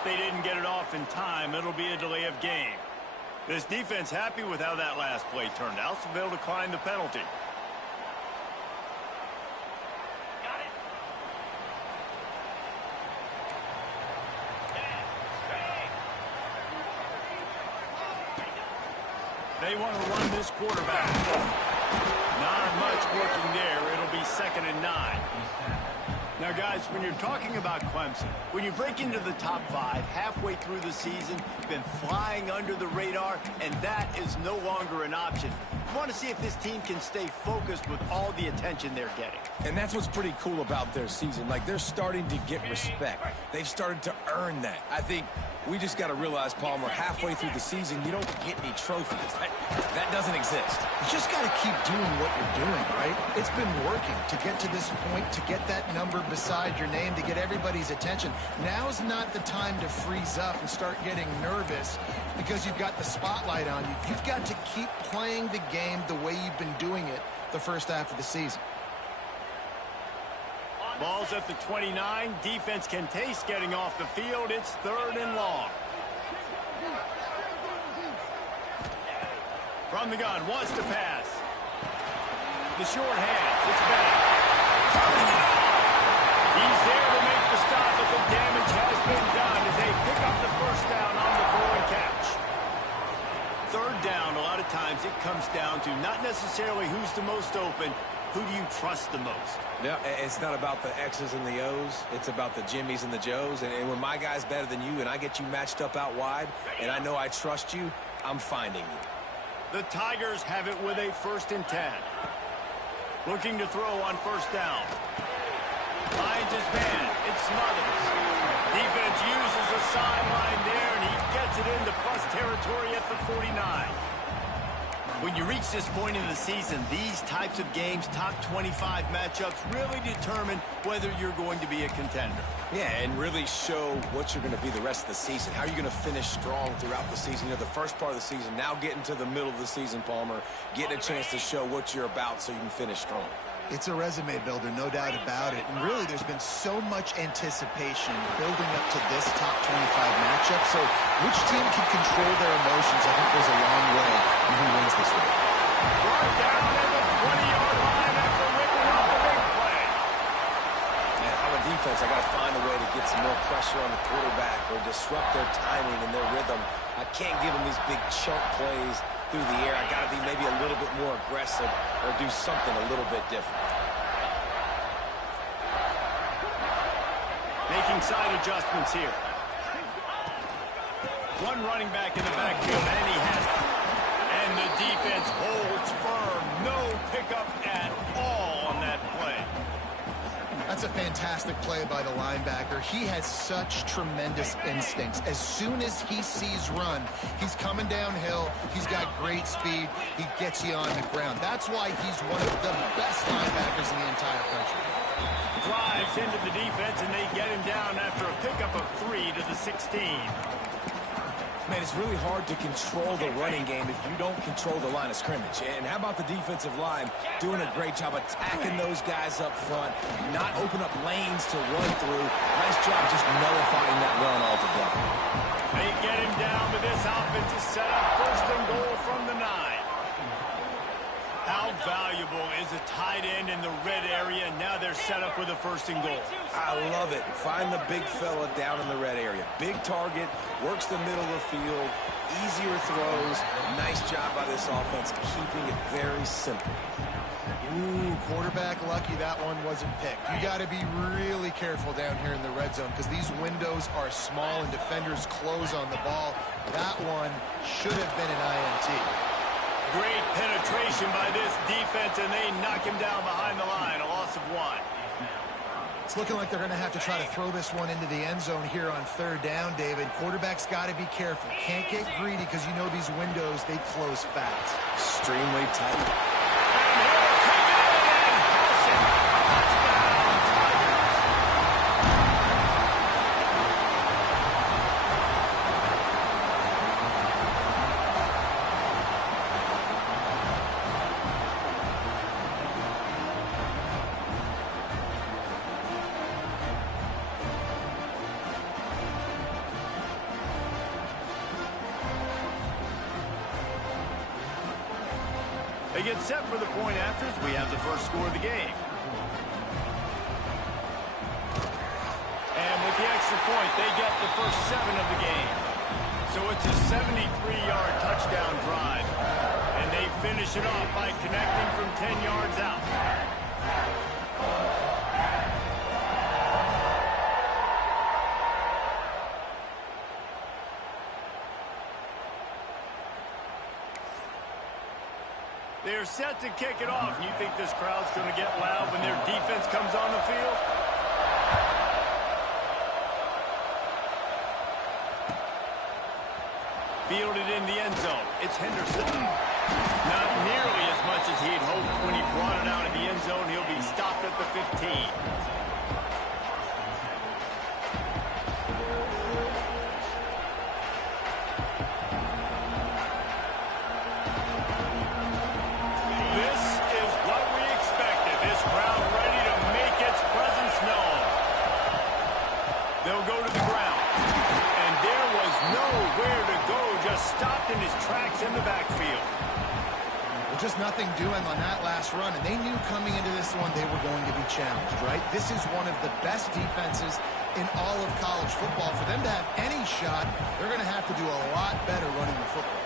if they didn't get it off in time, it'll be a delay of game. This defense happy with how that last play turned out, so they'll decline the penalty. They want to run this quarterback. Not much working there. It'll be 2nd and 9. Now, guys, when you're talking about Clemson, when you break into the top 5 halfway through the season, you've been flying under the radar, and that is no longer an option. You want to see if this team can stay focused with all the attention they're getting. And that's what's pretty cool about their season. Like, they're starting to get respect. They've started to earn that. I think we just got to realize, Palmer, halfway through the season, you don't get any trophies. That doesn't exist. You just got to keep doing what you're doing, right? It's been working to get to this point, to get that number beside your name, to get everybody's attention. Now's not the time to freeze up and start getting nervous because you've got the spotlight on you. You've got to keep playing the game the way you've been doing it the first half of the season. Ball's at the 29. Defense can taste getting off the field. It's 3rd and long. From the gun, wants to pass. The short hands, it's back. He's there to make the stop, but the damage has been done as they pick up the first down on the throw and catch. 3rd down, a lot of times it comes down to not necessarily who's the most open, who do you trust the most? Yeah, it's not about the X's and the O's. It's about the Jimmys and the Joes. And when my guy's better than you and I get you matched up out wide and I know I trust you, I'm finding you. The Tigers have it with a 1st and 10. Looking to throw on 1st down. Finds his man. It smothers. Defense uses the sideline there, and he gets it into plus territory at the 49. When you reach this point in the season, these types of games, top 25 matchups, really determine whether you're going to be a contender. Yeah, and really show what you're going to be the rest of the season. How are you going to finish strong throughout the season? You know, the first part of the season, now getting to the middle of the season, Palmer, getting a chance to show what you're about so you can finish strong. It's a resume builder, no doubt about it. And really, there's been so much anticipation building up to this top 25 matchup. So which team can control their emotions, I think, goes a long way in who wins this one. Brought down at the 20-yard line after ripping up the big play. Man, if I'm a defense, I got to find a way to get some more pressure on the quarterback or disrupt their timing and their rhythm. I can't give them these big chunk plays through the air. I got to be maybe a little bit more aggressive or do something a little bit different. Making side adjustments here. One running back in the backfield, and he has it. And the defense holds firm. No pickup at all on that play. That's a fantastic play by the linebacker. He has such tremendous instincts. As soon as he sees run, he's coming downhill. He's got great speed. He gets you on the ground. That's why he's one of the best linebackers in the entire country. Drives into the defense, and they get him down after a pickup of 3 to the 16. Man, it's really hard to control the running game if you don't control the line of scrimmage. And how about the defensive line doing a great job attacking those guys up front, not open up lanes to run through. Nice job just nullifying that run altogether. They get him down, but this offense is set up 1st and goal from the 9. How valuable is a tight end in the red area, and now they're set up with a 1st and goal. I love it. Find the big fella down in the red area. Big target, works the middle of the field, easier throws. Nice job by this offense, keeping it very simple. Ooh, quarterback lucky that one wasn't picked. You got to be really careful down here in the red zone because these windows are small and defenders close on the ball. That one should have been an INT. Great penetration by this defense, and they knock him down behind the line. A loss of 1. It's looking like they're going to have to try to throw this one into the end zone here on 3rd down, David. Quarterback's got to be careful. Can't get greedy because you know these windows, they close fast. Extremely tight. They get set for the point afters. We have the first score of the game. And with the extra point, they get the first 7 of the game. So it's a 73-yard touchdown drive. And they finish it off by connecting from 10 yards out. They're set to kick it off. You think this crowd's going to get loud when their defense comes on the field? Fielded in the end zone. It's Henderson. Not nearly as much as he'd hoped when he brought it out of the end zone. He'll be stopped at the 15. This is what we expected. This crowd ready to make its presence known. They'll go to the ground. And there was nowhere to go. Just stopped in his tracks in the backfield. Well, just nothing doing on that last run, and they knew coming into this one they were going to be challenged, right? This is one of the best defenses in all of college football. For them to have any shot, they're going to have to do a lot better running the football.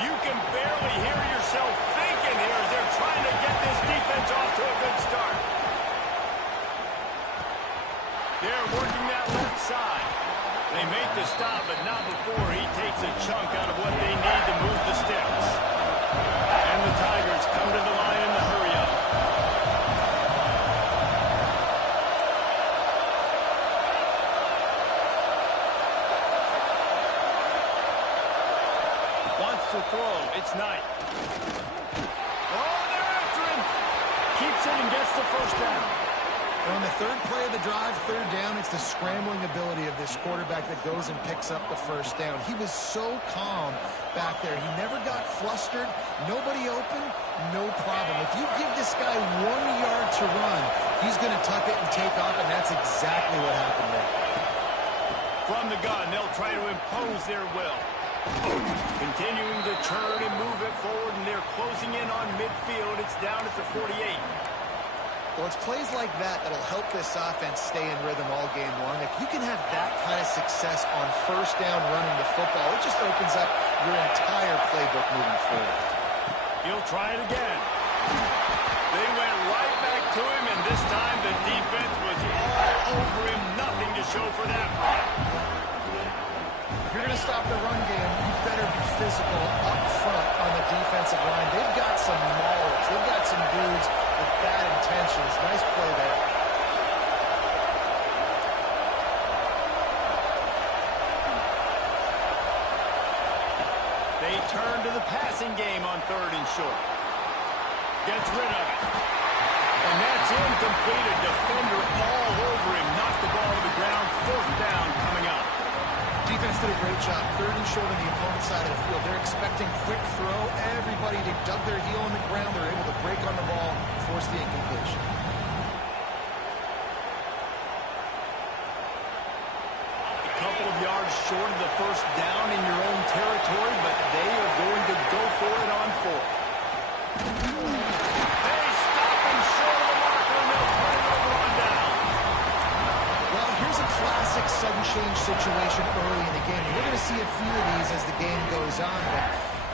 You can barely hear yourself thinking here as they're trying to get this defense off to a good start. They're working that left side. They make the stop, but not before he takes a chunk out of what they need to move the sticks. And the Tigers come to the line in the hurry-up. Wants to throw. It's Knight. Oh, they're after him. Keeps it and gets the first down. On the third play of the drive, third down, it's the scrambling ability of this quarterback that goes and picks up the first down. He was so calm back there. He never got flustered. Nobody open, no problem. If you give this guy 1 yard to run, he's going to tuck it and take off, and that's exactly what happened there. From the gun, they'll try to impose their will. Continuing to turn and move it forward, and they're closing in on midfield. It's down at the 48. Well, it's plays like that that'll help this offense stay in rhythm all game long. If you can have that kind of success on first down running the football, it just opens up your entire playbook moving forward. He'll try it again. They went right back to him, and this time the defense was all over him. Nothing to show for that run. If you're going to stop the run game, you better be physical up front on the defensive line. They've got some maulers. They've got some dudes with bad intentions. Nice play there. They turn to the passing game on 3rd and short. Gets rid of it. And that's incomplete. A defender all over him. Knocked the ball to the ground. 4th down coming up. Defense did a great job. 3rd and short on the opponent's side of the field. They're expecting quick throw. Everybody to dug their heel on the ground. They're able to break on the ball, force the incompletion. A couple of yards short of the first down in your own territory, but they are going to go for it on 4th. They stop him short of the marker, and they'll turn it over on down. Well, here's a classic sudden change situation early in the game. We're going to see a few of these as the game goes on, but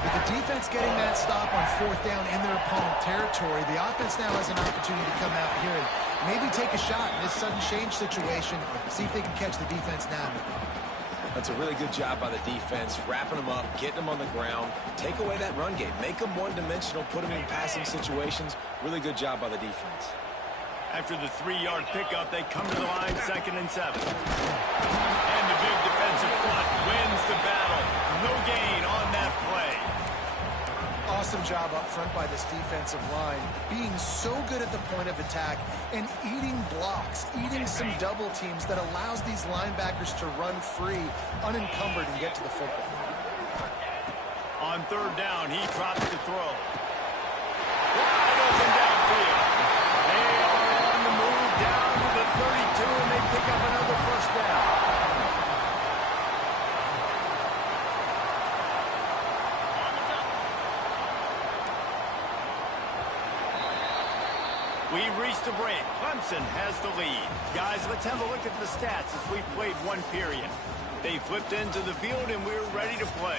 with the defense getting that stop on 4th down in their opponent territory, the offense now has an opportunity to come out here and maybe take a shot in this sudden change situation, see if they can catch the defense now. That's a really good job by the defense, wrapping them up, getting them on the ground, take away that run game, make them one-dimensional, put them in passing situations. Really good job by the defense. After the 3-yard pickup, they come to the line 2nd and 7. And the big defensive front wins the battle. No gain on that play. Awesome job up front by this defensive line, being so good at the point of attack and eating blocks, eating some double teams that allows these linebackers to run free, unencumbered, and get to the football. On 3rd down, he drops the throw. Wide open downfield. They are on the move down to the 32, and they pick up another first down. We've reached the break. Clemson has the lead. Guys, let's have a look at the stats as we've played one period. They flipped into the field, and we're ready to play.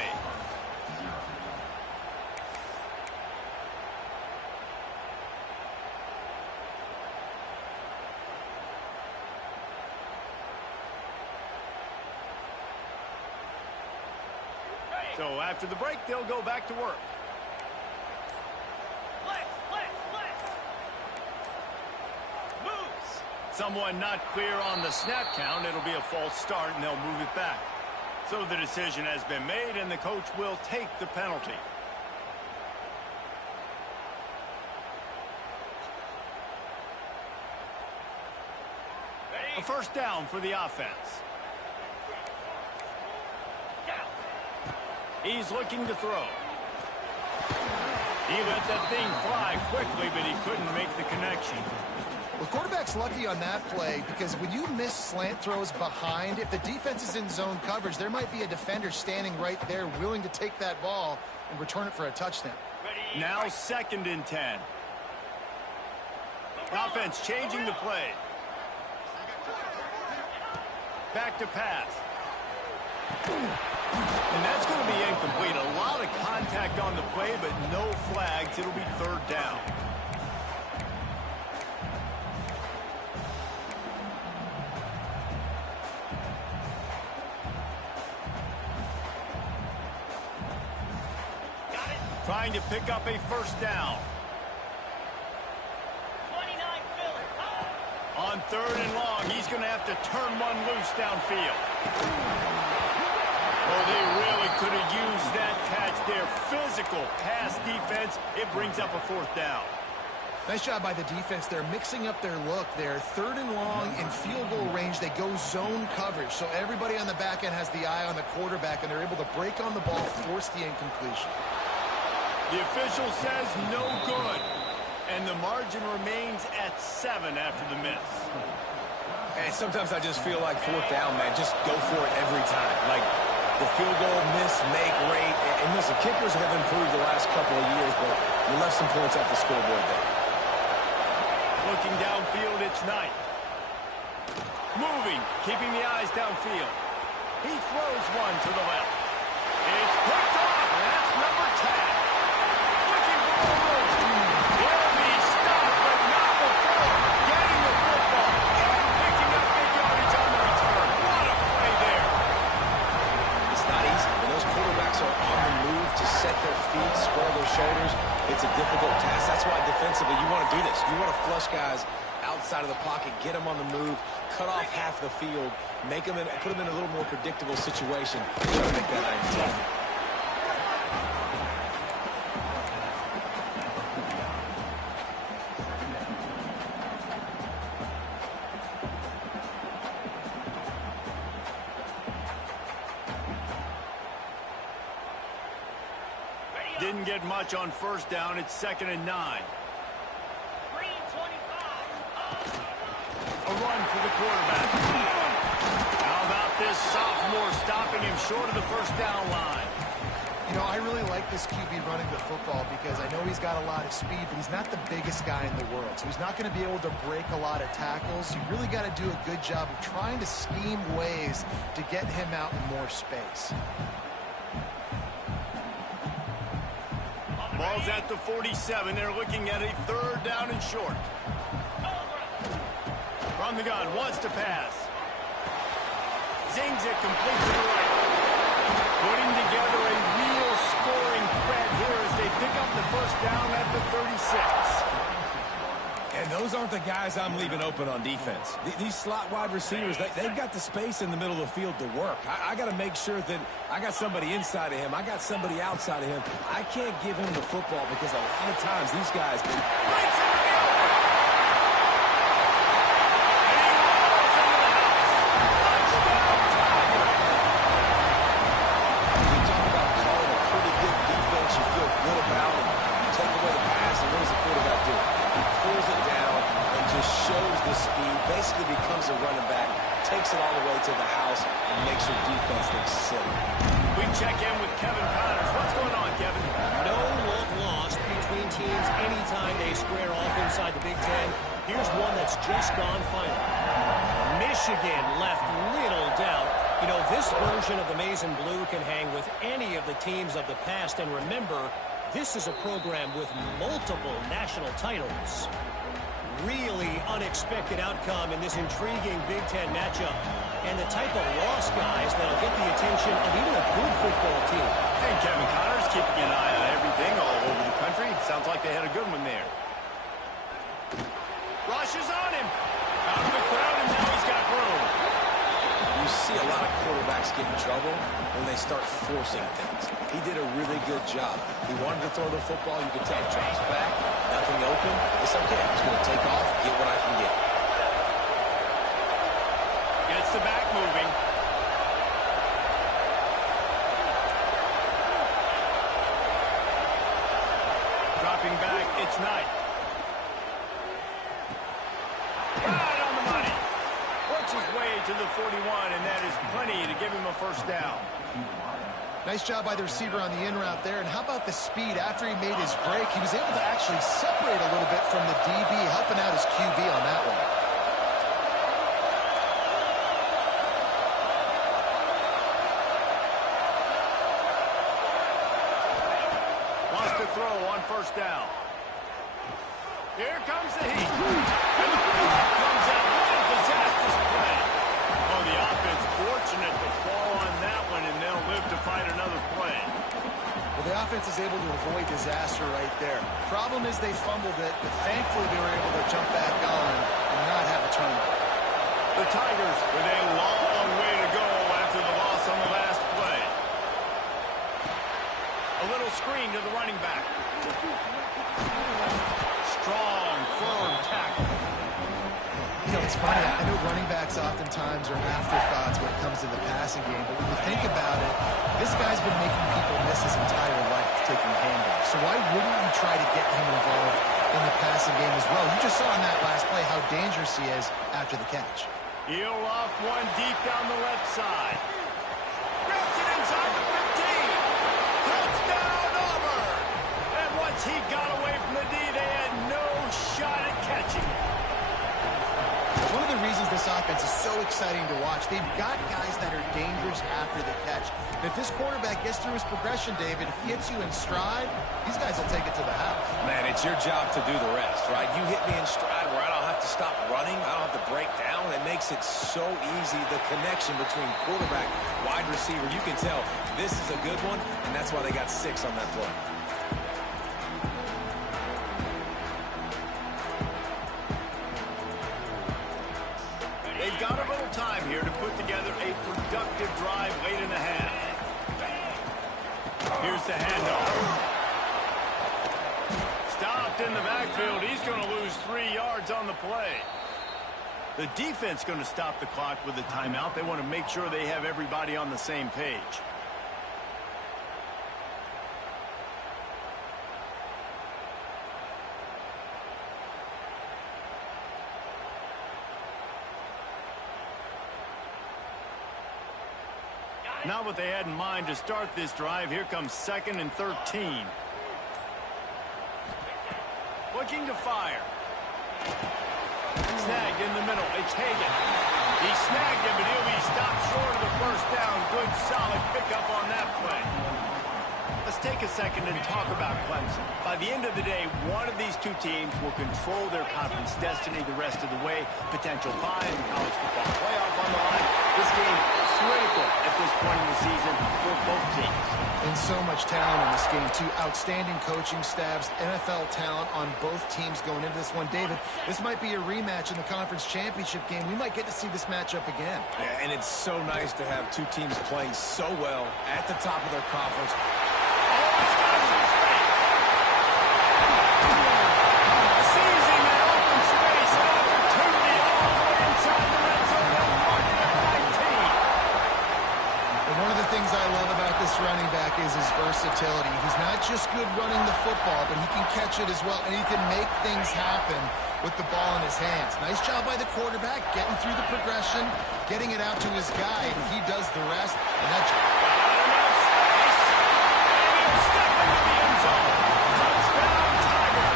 So after the break, they'll go back to work. Someone not clear on the snap count. It'll be a false start, and they'll move it back. So the decision has been made, and the coach will take the penalty. A first down for the offense. He's looking to throw. He let that thing fly quickly, but he couldn't make the connection. The quarterback's lucky on that play because when you miss slant throws behind, if the defense is in zone coverage, there might be a defender standing right there willing to take that ball and return it for a touchdown. Now 2nd and 10. Offense changing the play. Back to pass. And that's going to be incomplete. A lot of contact on the play, but no flags. It'll be 3rd down. Trying to pick up a first down. 29 On 3rd and long, he's going to have to turn one loose downfield. Oh, they really could have used that catch there. Physical pass defense. It brings up a 4th down. Nice job by the defense. They're mixing up their look there. 3rd and long in field goal range. They go zone coverage. So everybody on the back end has the eye on the quarterback, and they're able to break on the ball, force the incompletion. The official says no good. And the margin remains at 7 after the miss. And sometimes I just feel like 4th down, man. Just go for it every time. Like the field goal miss, make rate. And listen, kickers have improved the last couple of years, but we left some points off the scoreboard there. Looking downfield, it's Knight. Moving, keeping the eyes downfield. He throws one to the left. It's picked off, and that's number 10. Looking for the room. Will be stopped, but not before getting the football and picking up big yardage on the return. What a play there. It's not easy. When those quarterbacks are on the move to set their feet, square their shoulders, it's a difficult task. That's why defensively you want to do this. You want to flush guys outside of the pocket, get them on the move, cut off half the field, make them put them in a little more predictable situation. Try to make that INT. Didn't get much on first down. It's 2nd and 9. A run for the quarterback. How about this sophomore stopping him short of the first down line? You know, I really like this QB running the football because I know he's got a lot of speed, but he's not the biggest guy in the world. So he's not going to be able to break a lot of tackles. You really got to do a good job of trying to scheme ways to get him out in more space. Ball's at the 47. They're looking at a 3rd down and short. From the gun, wants to pass. Zings it complete to the right. Putting together a real scoring threat here as they pick up the first down at the 36. And those aren't the guys I'm leaving open on defense. These slot wide receivers, they've got the space in the middle of the field to work. I got to make sure that I got somebody inside of him. I got somebody outside of him. I can't give him the football because a lot of times these guys can... Basically becomes a running back, takes it all the way to the house, and makes your defense look silly. We check in with Kevin Connors. What's going on, Kevin? No love lost between teams anytime they square off in inside the Big Ten. Here's one that's just gone final. Michigan left little doubt. You know, this version of the Maize and Blue can hang with any of the teams of the past. And remember, this is a program with multiple national titles. Really unexpected outcome in this intriguing Big Ten matchup. And the type of loss, guys, that'll get the attention of even a good football team. And Kevin Connor's keeping an eye on everything all over the country. Sounds like they had a good one there. Rushes on him. Out of the crowd, and now he's got room. You see a lot of quarterbacks get in trouble when they start forcing things. He did a really good job. He wanted to throw the football. You could tell. Drops back, nothing open. It's okay. I'm just going to take off, get what I can get. Gets the back moving. Dropping back, it's Knight. Right on the money. Works his way to the 41, and that is plenty to give him a first down. Nice job by the receiver on the in route there. And how about the speed after he made his break? He was able to actually separate a little bit from the DB, helping out his QB on that one. Wants to throw on first down. Here comes the heat. And the ball comes out. What a disastrous play. Oh, the offense fortunate to fall on that one, and they'll live to fight another play. Well, the offense is able to avoid disaster right there. Problem is they fumbled it, but thankfully they were able to jump back on and not have a turnover. The Tigers with a long way to go after the loss on the last play. A little screen to the running back. Strong, firm tackle. You know, it's funny. I know running backs oftentimes are afterthoughts when it comes to the passing game, but when you think about it, this guy's been making people miss his entire life taking handoffs. So why wouldn't you try to get him involved in the passing game as well? You just saw in that last play how dangerous he is after the catch. He'll loft one deep down the left side. Grabs it inside the 15. Touchdown, Auburn! And once he got away from the D, they had no shot at catching it. One of the reasons this offense is so exciting to watch, they've got guys that are dangerous after the catch. And if this quarterback gets through his progression, David, if he hits you in stride, these guys will take it to the house. Man, it's your job to do the rest, right? You hit me in stride where I don't have to stop running. I don't have to break down. It makes it so easy, the connection between quarterback, wide receiver. You can tell this is a good one, and that's why they got 6 on that play. They've got a little time here to put together a productive drive late in the half. Here's the handoff. Stopped in the backfield. He's going to lose 3 yards on the play. The defense going to stop the clock with a timeout. They want to make sure they have everybody on the same page. Not what they had in mind to start this drive. Here comes 2nd and 13. Looking to fire. Snagged in the middle. It's Hagan. He snagged him, but he'll be stopped short of the first down. Good, solid pickup on that play. Let's take a second and talk about Clemson. By the end of the day, one of these two teams will control their conference destiny the rest of the way. Potential bye in the college football playoff on the line. This game critical at this point in the season for both teams. And so much talent in this game, too. Outstanding coaching staffs, NFL talent on both teams going into this one. David, this might be a rematch in the conference championship game. We might get to see this matchup again. Yeah, and it's so nice to have two teams playing so well at the top of their conference. Seizing that open space, an opportunity all the way inside the red zone. They'll mark it at 19. And one of the things I love about this running back is his versatility. He's not just good running the football, but he can catch it as well, and he can make things happen with the ball in his hands. Nice job by the quarterback, getting through the progression, getting it out to his guy, and he does the rest. And that's Enough space, and he'll step into the end zone. Touchdown, Tiger.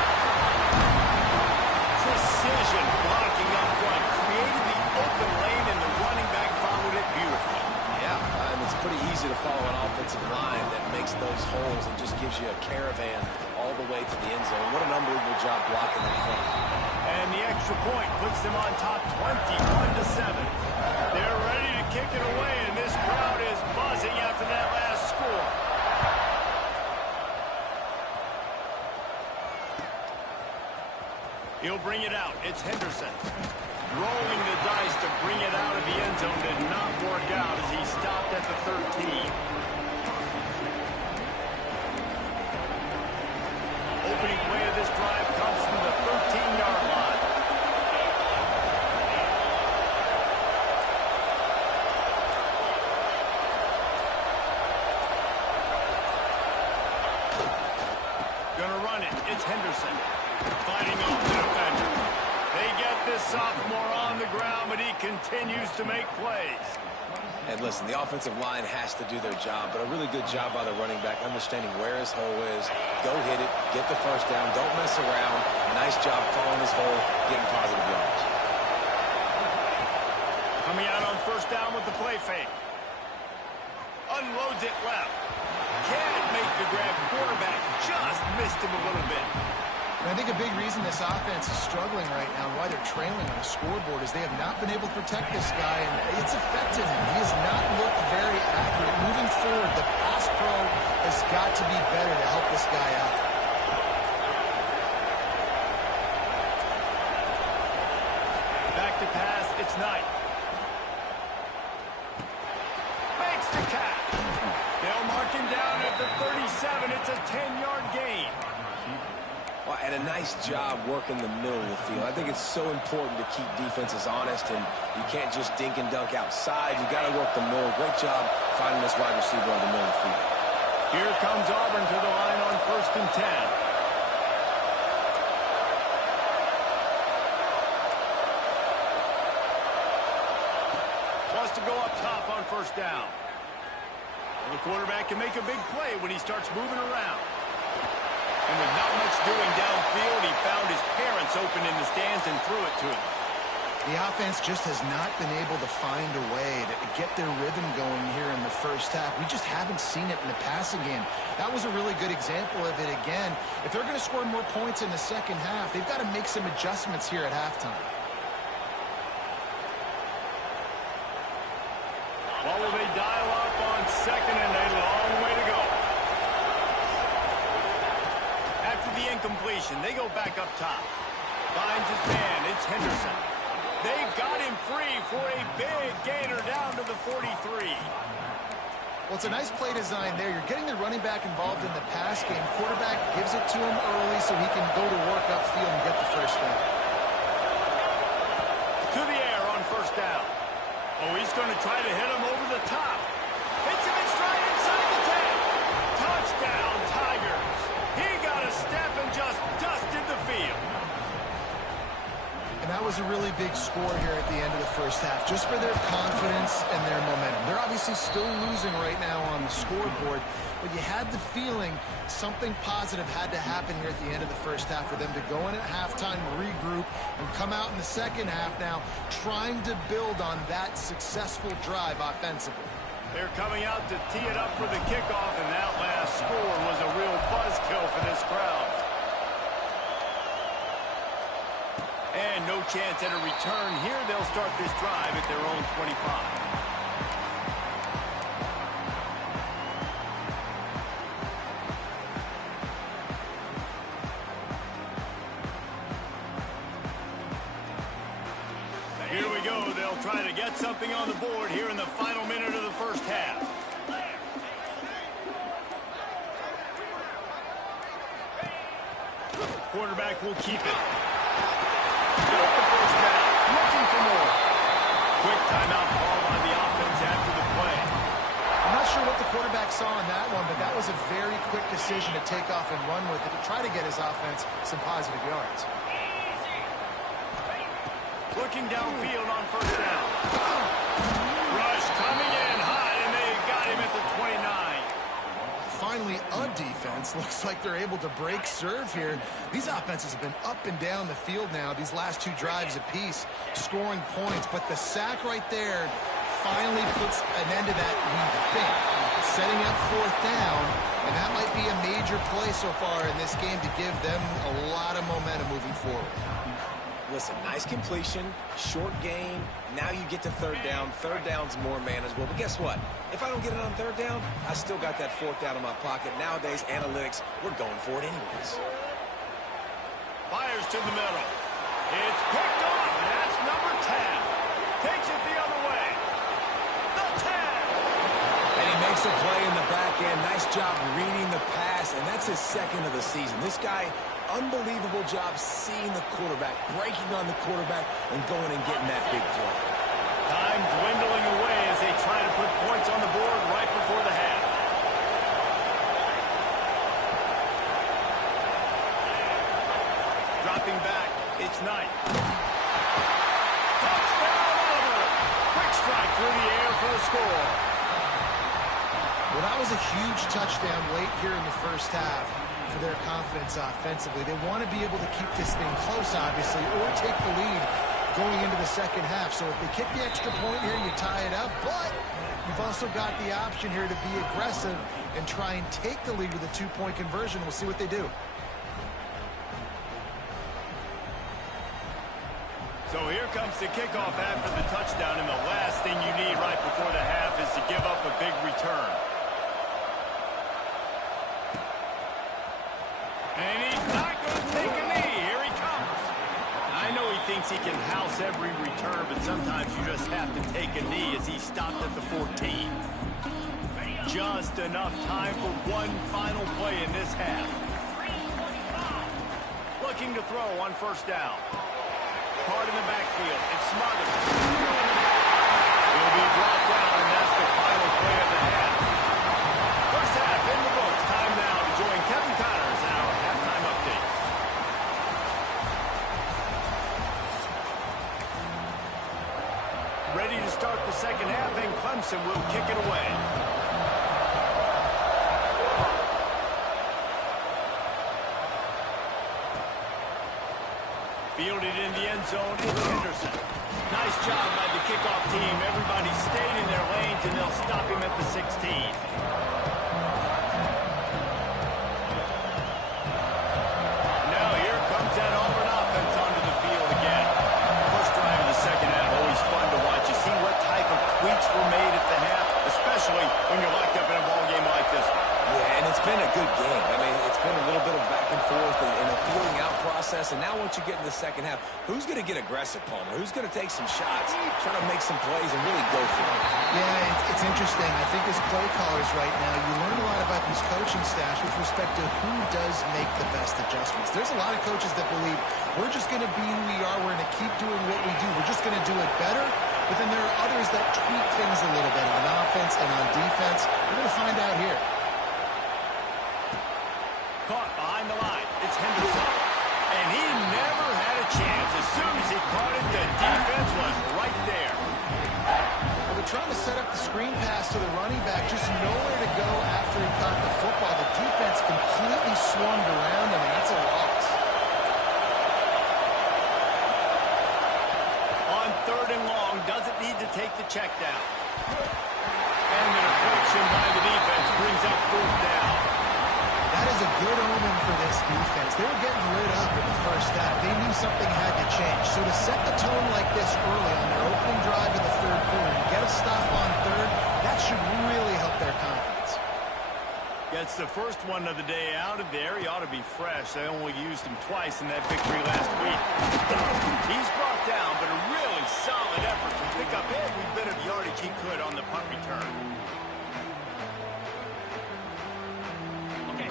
easy to follow an offensive line that makes those holes and just gives you a caravan all the way to the end zone. What an unbelievable job blocking up front. And the extra point puts them on top 21-7. They're ready to kick it away, and this crowd is buzzing after that last score. He'll bring it out. It's Henderson. Rolling the dice to bring it out of the end zone did not work out as he stopped at the 13. Opening play of this drive comes from the 13-yard line. Gonna run it. It's Henderson. Fighting off the defender. They get this sophomore on the ground, but he continues to make plays. And listen, the offensive line has to do their job, but a really good job by the running back, understanding where his hole is. Go hit it, get the first down, don't mess around. Nice job following his hole, getting positive yards. Coming out on first down with the play fake. Unloads it left. Can't make the grab. Quarterback just missed him a little bit. And I think a big reason this offense is struggling right now, why they're trailing on the scoreboard, is they have not been able to protect this guy, and it's affected him. He has not looked very accurate. Moving forward, the pass pro has got to be better to help this guy out. Back to pass, it's Knight. Makes the catch. They'll mark him down at the 37. It's a 10-yard gain. Well, and a nice job working the middle of the field. I think it's so important to keep defenses honest, and you can't just dink and dunk outside. You got to work the middle. Great job finding this wide receiver on the middle of the field. Here comes Auburn to the line on 1st and 10. Wants to go up top on first down. The quarterback can make a big play when he starts moving around. And with not much doing downfield, he found his parents open in the stands and threw it to him. The offense just has not been able to find a way to get their rhythm going here in the first half. We just haven't seen it in the passing game. That was a really good example of it again. If they're going to score more points in the second half, they've got to make some adjustments here at halftime. What will they dial up on second and a long way to go? After the incompletion, they go back up top. Finds his man. It's Henderson. They got him free for a big gainer down to the 43. Well, it's a nice play design there. You're getting the running back involved in the pass game. Quarterback gives it to him early so he can go to work upfield and get the first down. To the air on first down. Oh, he's going to try to hit him over the top. Hits him in stride inside the 10. Touchdown, Tigers. He got a step and just dusted the field. And that was a really big score here at the end of the first half, just for their confidence and their momentum. They're obviously still losing right now on the scoreboard, but you had the feeling something positive had to happen here at the end of the first half for them to go in at halftime, regroup, and come out in the second half now trying to build on that successful drive offensively. They're coming out to tee it up for the kickoff, and that last score was a real buzzkill for this crowd. And no chance at a return here. They'll start this drive at their own 25. Here we go. They'll try to get something on the board here in the final minute of the first half. Quarterback will keep it. Got the first down. Looking for more. Quick timeout call by the offense after the play. I'm not sure what the quarterback saw on that one, but that was a very quick decision to take off and run with it to try to get his offense some positive yards. Looking downfield on first down. Rush coming in high, and they got him at the 29. Finally, a defense. Looks like they're able to break serve here. These offenses have been up and down the field now, these last two drives apiece, scoring points. But the sack right there finally puts an end to that, we think. Setting up fourth down, and that might be a major play so far in this game to give them a lot of momentum moving forward. Listen, nice completion, short gain. Now you get to third down. Third down's more manageable. But guess what? If I don't get it on third down, I still got that fourth down in my pocket. Nowadays, analytics, we're going for it anyways. Fires to the middle. It's picked off, and that's number 10. Takes it the other way. The 10. And he makes a play in the back end. Nice job reading the pass, and that's his second of the season. This guy, unbelievable job seeing the quarterback, breaking on the quarterback, and going and getting that big play. Time dwindling away as they try to put points on the board right before the half. Dropping back, it's Knight. Touchdown, Oliver! Quick strike through the air for the score. Well, that was a huge touchdown late here in the first half for their confidence offensively. They want to be able to keep this thing close, obviously, or take the lead going into the second half. So if they kick the extra point here, you tie it up. But you've also got the option here to be aggressive and try and take the lead with a two-point conversion. We'll see what they do. So here comes the kickoff after the touchdown, and the last thing you need right before the half is to give up a big return. And he's not going to take a knee. Here he comes. I know he thinks he can house every return, but sometimes you just have to take a knee as he stopped at the 14. Just enough time for one final play in this half. Looking to throw on first down. Hard in the backfield. It's smothered. He'll be brought down, and that's the final play of the half. First half in the books. Time now to join Kevin Connors in our halftime update. Ready to start the second half, and Clemson will kick it away. Fielded in the end zone, it's Henderson. Nice job by the kickoff team. Everybody stayed in their lanes, and they'll stop him at the 16. Now here comes that Auburn offense onto the field again. First drive of the second half, always fun to watch. You see what type of tweaks were made at the half, especially when you're locked up in a ball game like this one. Yeah, and it's been a good game. I mean, it's been a little bit of back and forth and a feeling out process. And now once you get in the second half, who's going to get aggressive, Palmer? Who's going to take some shots, try to make some plays, and really go for it? Yeah, it's interesting. I think as play callers right now, you learn a lot about these coaching staffs with respect to who does make the best adjustments. There's a lot of coaches that believe we're just going to be who we are. We're going to keep doing what we do. We're just going to do it better. But then there are others that tweak things a little bit on offense and on defense. We're going to find out here. Caught behind the line. It's Henderson. And he never had a chance. As soon as he caught it, the defense was right there. Well, they're trying to set up the screen pass to the running back. Just nowhere to go after he caught the football. The defense completely swarmed around him, and that's a loss. On third and long, doesn't need to take the check down. And the deflection by the defense brings up fourth down. That is a good omen for this defense. They were getting lit up in the first half. They knew something had to change. So to set the tone like this early on their opening drive in the third quarter and get a stop on third, that should really help their confidence. Gets the first one of the day out of there. He ought to be fresh. They only used him twice in that victory last week. He's brought down, but a really solid effort to pick up every bit of yardage he could on the punt return.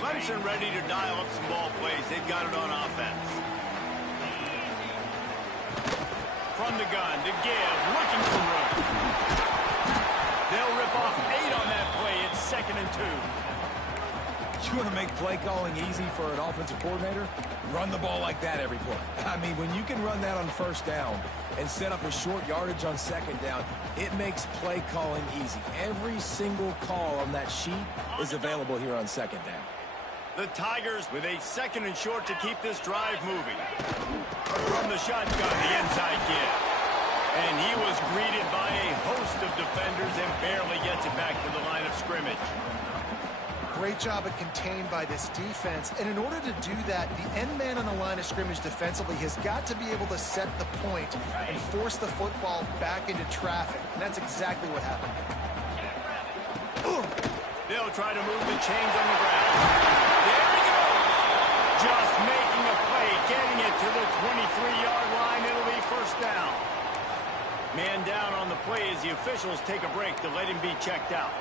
Clemson ready to dial up some ball plays. They've got it on offense. From the gun to give, looking for room. They'll rip off 8 on that play. It's 2nd and 2. You want to make play calling easy for an offensive coordinator? Run the ball like that every play. I mean, when you can run that on first down and set up a short yardage on second down, it makes play calling easy. Every single call on that sheet is available here on second down. The Tigers with a 2nd and short to keep this drive moving. From the shotgun, the inside give. And he was greeted by a host of defenders and barely gets it back to the line of scrimmage. Great job of contained by this defense. And in order to do that, the end man on the line of scrimmage defensively has got to be able to set the point and force the football back into traffic. And that's exactly what happened. They'll try to move the chains on the ground. There he goes. Just making a play, getting it to the 23-yard line. It'll be first down. Man down on the play as the officials take a break to let him be checked out.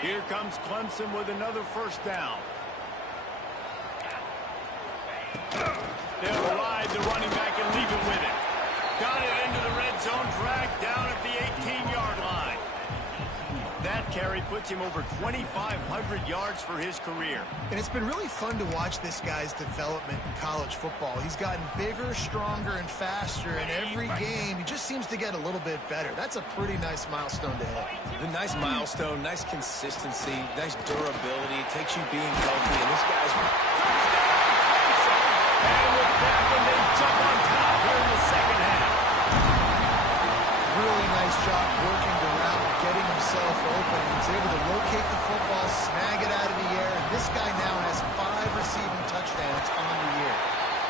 Here comes Clemson with another first down. They'll ride the running back and leave it with him. Got it into the red zone, dragged down at the 18-yard line. That carry puts him over 2,500 yards for his career. And it's been really fun to watch this guy's development in college football. He's gotten bigger, stronger, and faster in every game. He just seems to get a little bit better. That's a pretty nice milestone to hit. The nice milestone, nice consistency, nice durability. It takes you being healthy, and this guy's... And with that one, they jump on top here in the second half. Really nice job working the route, getting himself open. He's able to locate the football, snag it out of the air. And this guy now has 5 receiving touchdowns on the year.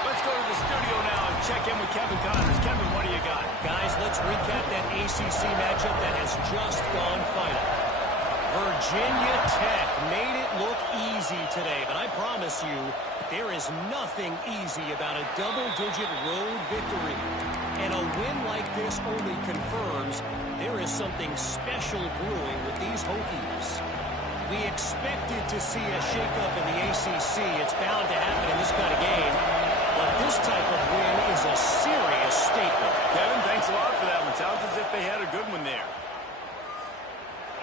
Let's go to the studio now and check in with Kevin Connors. Kevin, what do you got? Guys, let's recap that ACC matchup that has just gone final. Virginia Tech made it look easy today, but I promise you, there is nothing easy about a double-digit road victory. And a win like this only confirms there is something special brewing with these Hokies. We expected to see a shakeup in the ACC. It's bound to happen in this kind of game. But this type of win is a serious statement. Kevin, thanks a lot for that one. Sounds as if they had a good one there.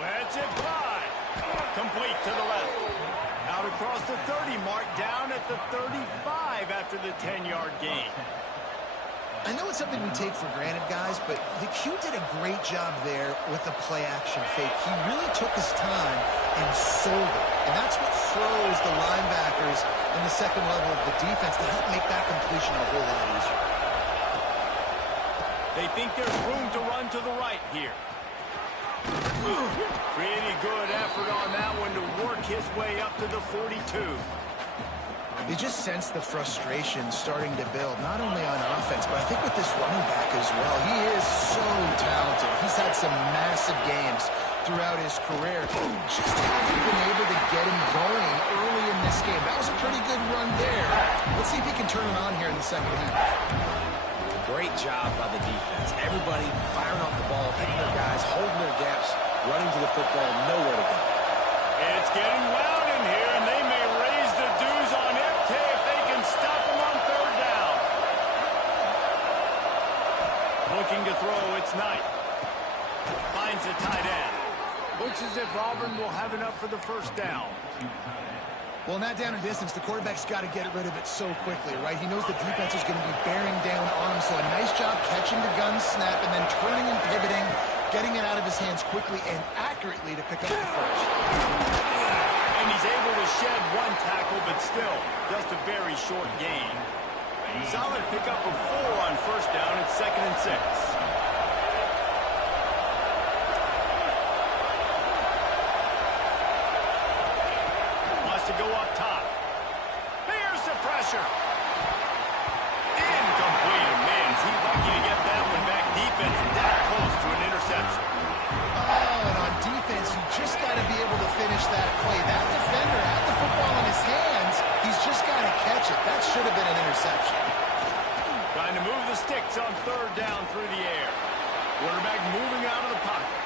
That's it, fly. Complete to the left. Out across the 30 mark, down at the 35 after the 10-yard gain. I know it's something we take for granted, guys, but the Q did a great job there with the play-action fake. He really took his time and sold it. And that's what froze the linebackers in the second level of the defense to help make that completion a whole lot easier. They think there's room to run to the right here. Pretty good effort on that one to work his way up to the 42. You just sense the frustration starting to build, not only on offense, but I think with this running back as well. He is so talented. He's had some massive games throughout his career. Just haven't been able to get him going early in this game. That was a pretty good run there. Let's see if he can turn it on here in the second half. Great job by the defense. Everybody firing off the ball, hitting their guys, holding their gaps, running to the football, nowhere to go. It's getting loud in here, and they may raise the dues on MT if they can stop him on third down. Looking to throw, it's Knight. Finds a tight end. Looks as if Auburn will have enough for the first down. Well, in that down and distance, the quarterback's got to get rid of it so quickly, right? He knows the defense is going to be bearing down on him, so a nice job catching the gun snap and then turning and pivoting, getting it out of his hands quickly and accurately to pick up the first. And he's able to shed one tackle, but still, just a very short gain. Solid pickup of 4 on first down. It's 2nd and 6. To go up top. Here's the pressure. Incomplete. Man, is he lucky to get that one back. Defense that close to an interception. Oh, and on defense, you just got to be able to finish that play. That defender had the football in his hands. He's just got to catch it. That should have been an interception. Trying to move the sticks on third down through the air. Quarterback moving out of the pocket.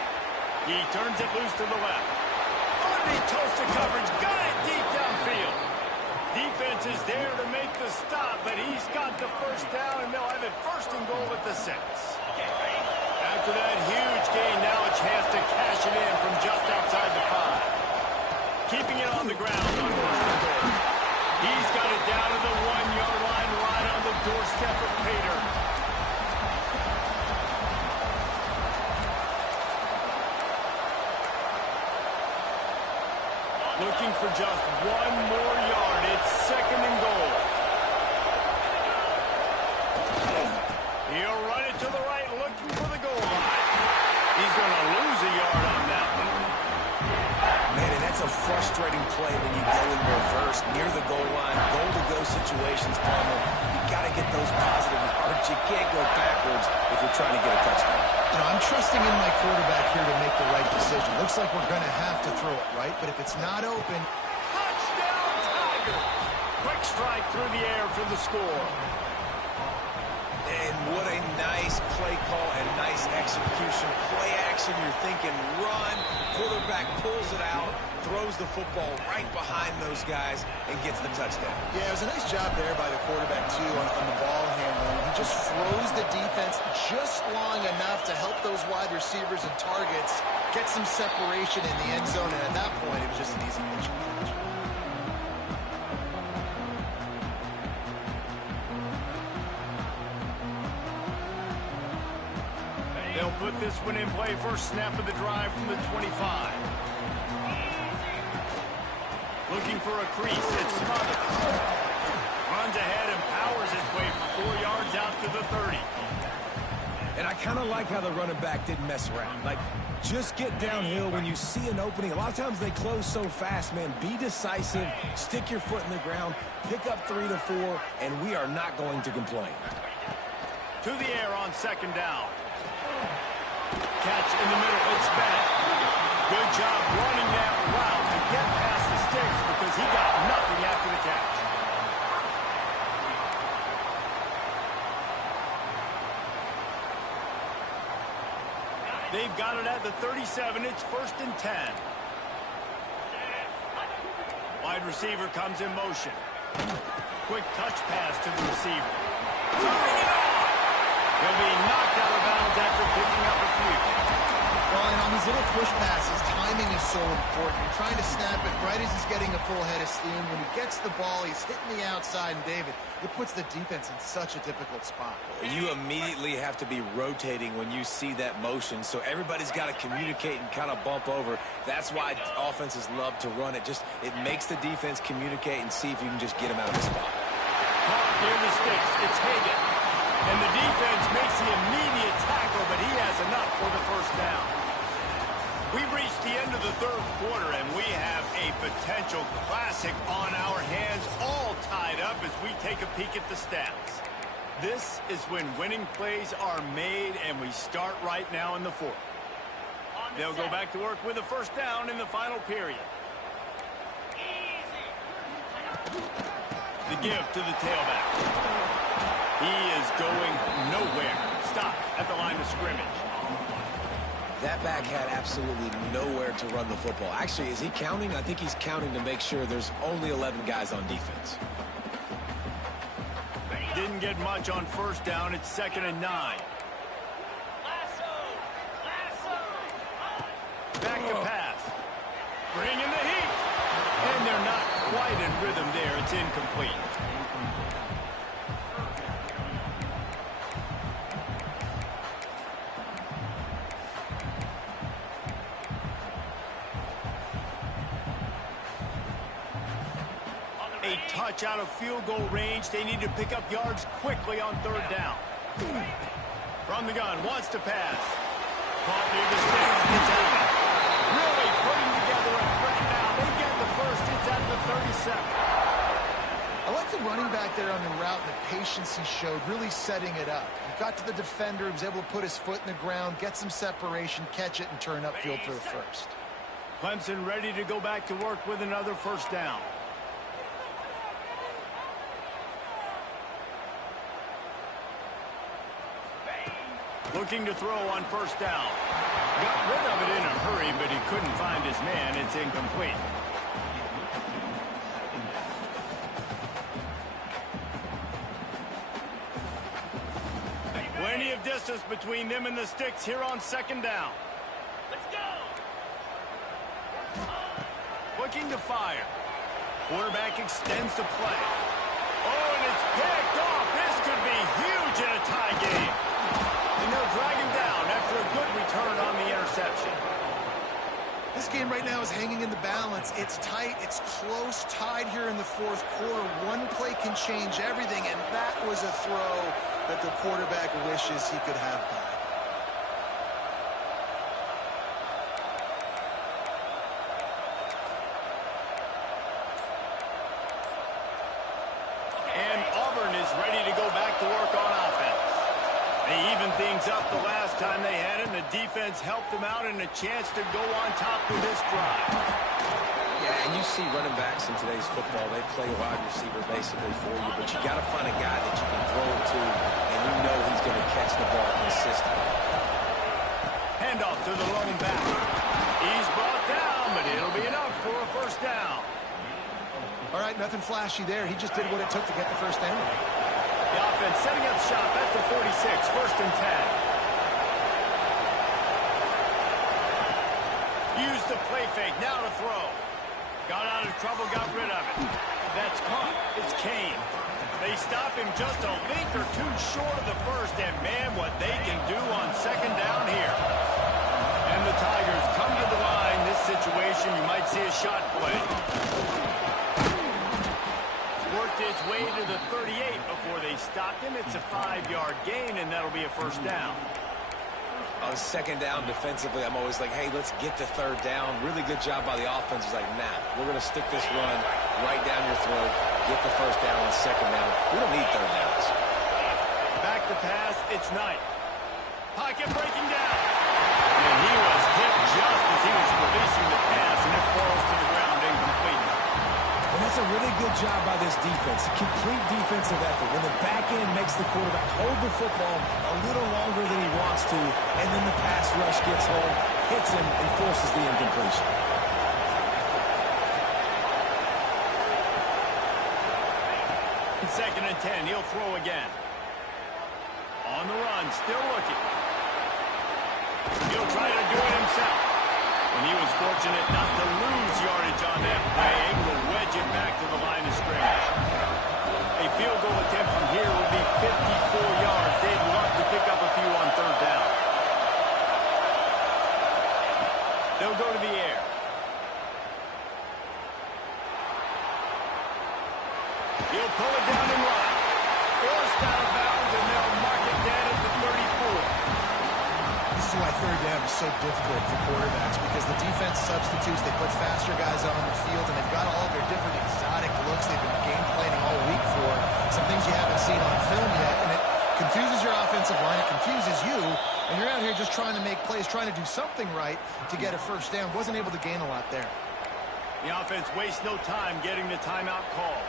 He turns it loose to the left. Underneath toasted coverage. Got it deep downfield. Defense is there to make the stop, but he's got the first down, and they'll have it 1st and goal at the 6. After that huge gain, now a chance to cash it in from just outside the 5. Keeping it on the ground on 1st and goal. He's got it down to the 1-yard line, right on the doorstep of Pater. Looking for just 1 more yard. It's 2nd and goal. He'll run it to the right, looking for the goal line. He's going to lose a yard on that one. Man, and that's a frustrating play when you go in reverse near the goal line, goal-to-go situations, Palmer. You got to get those positive yards. You can't go backwards if you're trying to get a touchdown. You know, I'm trusting in my quarterback here to make the right decision. Looks like we're going to have to throw it, right? But if it's not open... Touchdown, Tiger! Quick strike through the air for the score. And what a nice play call and nice execution. Play action, you're thinking run. Quarterback pulls it out, throws the football right behind those guys, and gets the touchdown. Yeah, it was a nice job there by the quarterback, too, on the ball handling. He just froze the defense just long enough to help those wide receivers and targets get some separation in the end zone, and at that point, it was just an easy mission catch. They'll put this one in play. First snap of the drive from the 25. Looking for a crease. It's Smothers. Runs ahead and powers his way for 4 yards out to the 30. And I kind of like how the running back didn't mess around. Like, just get downhill when you see an opening. A lot of times they close so fast, man. Be decisive. Stick your foot in the ground. Pick up 3 to 4, and we are not going to complain. To the air on second down. Catch in the middle. It's bad. Good job running that route to get past the sticks because he got nothing after the catch. They've got it at the 37. It's 1st and 10. Wide receiver comes in motion. Quick touch pass to the receiver. Turning it on. He'll be knocked out of bounds after picking up a few. Well, and on these little push passes, timing is so important. You're trying to snap it right as he's getting a full head of steam. When he gets the ball, he's hitting the outside, and David, it puts the defense in such a difficult spot. You immediately have to be rotating when you see that motion, so everybody's got to communicate and kind of bump over. That's why offenses love to run it. It makes the defense communicate and see if you can just get him out of the spot. Caught near the sticks. It's Hagan. And the defense makes the immediate tackle, but he has enough for the first down. We've reached the end of the third quarter, and we have a potential classic on our hands, all tied up as we take a peek at the stats. This is when winning plays are made, and we start right now in the fourth. They'll go back to work with a first down in the final period. The give to the tailback. He is going nowhere. Stop at the line of scrimmage. That back had absolutely nowhere to run the football. Actually, is he counting? I think he's counting to make sure there's only 11 guys on defense. Didn't get much on first down. It's 2nd and 9. Back to pass. Bring in the heat. And they're not quite in rhythm there. It's incomplete. A touch out of field goal range. They need to pick up yards quickly on 3rd down. From the gun, wants to pass. Caught near the sticks. It's out. Really putting together a threat now. They get the first. It's at the 37. I like the running back there on the route and the patience he showed, really setting it up. He got to the defender, he was able to put his foot in the ground, get some separation, catch it, and turn upfield for the first. Clemson ready to go back to work with another first down. Looking to throw on first down. Got rid of it in a hurry, but he couldn't find his man. It's incomplete. Plenty of distance between them and the sticks here on 2nd down. Let's go. Looking to fire. Quarterback extends the play. Oh, and it's picked off. This could be huge in a tie game. And they'll drag him down after a good return on the interception. This game right now is hanging in the balance. It's tight, it's close, tied here in the 4th quarter. One play can change everything, and that was a throw that the quarterback wishes he could have back. And Auburn is ready to go back to work on offense. They evened things up the last time they had it, and the defense helped them out and a chance to go on top with this drive. Yeah, and you see running backs in today's football, they play wide receiver basically for you, but you got to find a guy that you can throw it to, and you know he's going to catch the ball consistently. Handoff to the lone back. He's brought down, but it'll be enough for a first down. All right, nothing flashy there. He just did what it took to get the first down. The offense setting up shop at the 46, first and 10. Used the play fake, now to throw. Got out of trouble, got rid of it. That's caught. It's Kane. They stop him just a link or two short of the first, and man, what they can do on second down here. And the Tigers come to the line. This situation, you might see a shot play. Worked his way to the 38 before they stopped him. It's a 5-yard gain, and that'll be a first down. On second down defensively, I'm always like, hey, let's get the third down. Really good job by the offense. It's like, nah, we're going to stick this run right down your throat, get the first down on second down. We don't need third downs. Back to pass, it's Knight. Pocket breaking down. And he was hit just as he was releasing the pass, and it falls to the ground incomplete. And that's a really good job by this defense. Complete defensive effort. When the back end makes the quarterback hold the football a little longer than he wants to, and then the pass rush gets home, hits him, and forces the incompletion. Second and 10, he'll throw again. On the run, still looking. He'll try to do it himself. And he was fortunate not to lose yardage on that play, able to wedge it back to the line of scrimmage. A field goal attempt from here would be 54 yards. They'd love to pick up a few on third down. They'll go to the air. He'll pull it down and run. Forced out of bounds, and they'll mark it down at the 34. This is why third down is so difficult for quarterbacks, because the defense substitutes. They put faster guys on the field, and they've got all their different exotic looks they've been game planning all week for. Some things you haven't seen on film yet, and it confuses your offensive line. It confuses you, and you're out here just trying to make plays, trying to do something right to get a first down. Wasn't able to gain a lot there. The offense wastes no time getting the timeout call.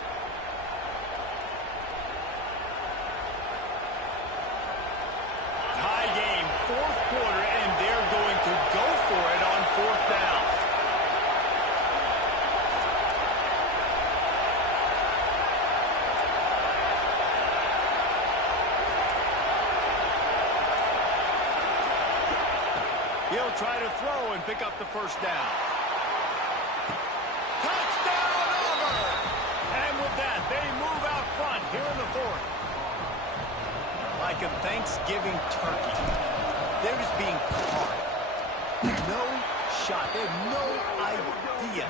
Tie game, fourth quarter, and they're going to go for it on fourth down. He'll try to throw and pick up the first down. Touchdown, Auburn! And with that, they move out front here in the fourth. Like a Thanksgiving turkey. They're just being carved. No shot. They have no idea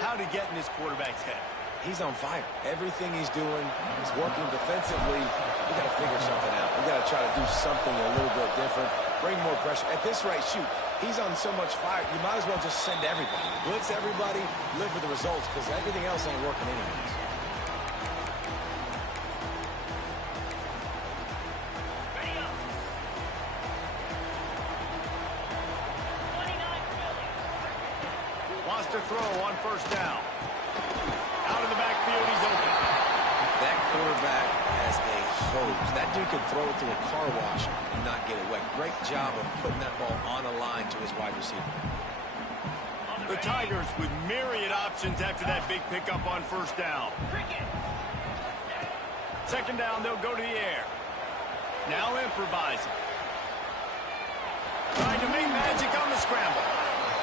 how to get in this quarterback's head. He's on fire. Everything he's doing is working defensively. We got to figure something out. We got to try to do something a little bit different. Bring more pressure. At this rate, shoot, he's on so much fire, you might as well just send everybody. Blitz everybody, live with the results, because everything else ain't working anyways. Wants to throw on first down. Out of the backfield, he's open. That quarterback has a hose. That dude could throw it through a car wash and not get it wet. Great job of putting that ball on a line to his wide receiver. The Tigers with myriad options after that big pickup on first down. Second down, they'll go to the air. Now improvising. Trying to make magic on the scramble.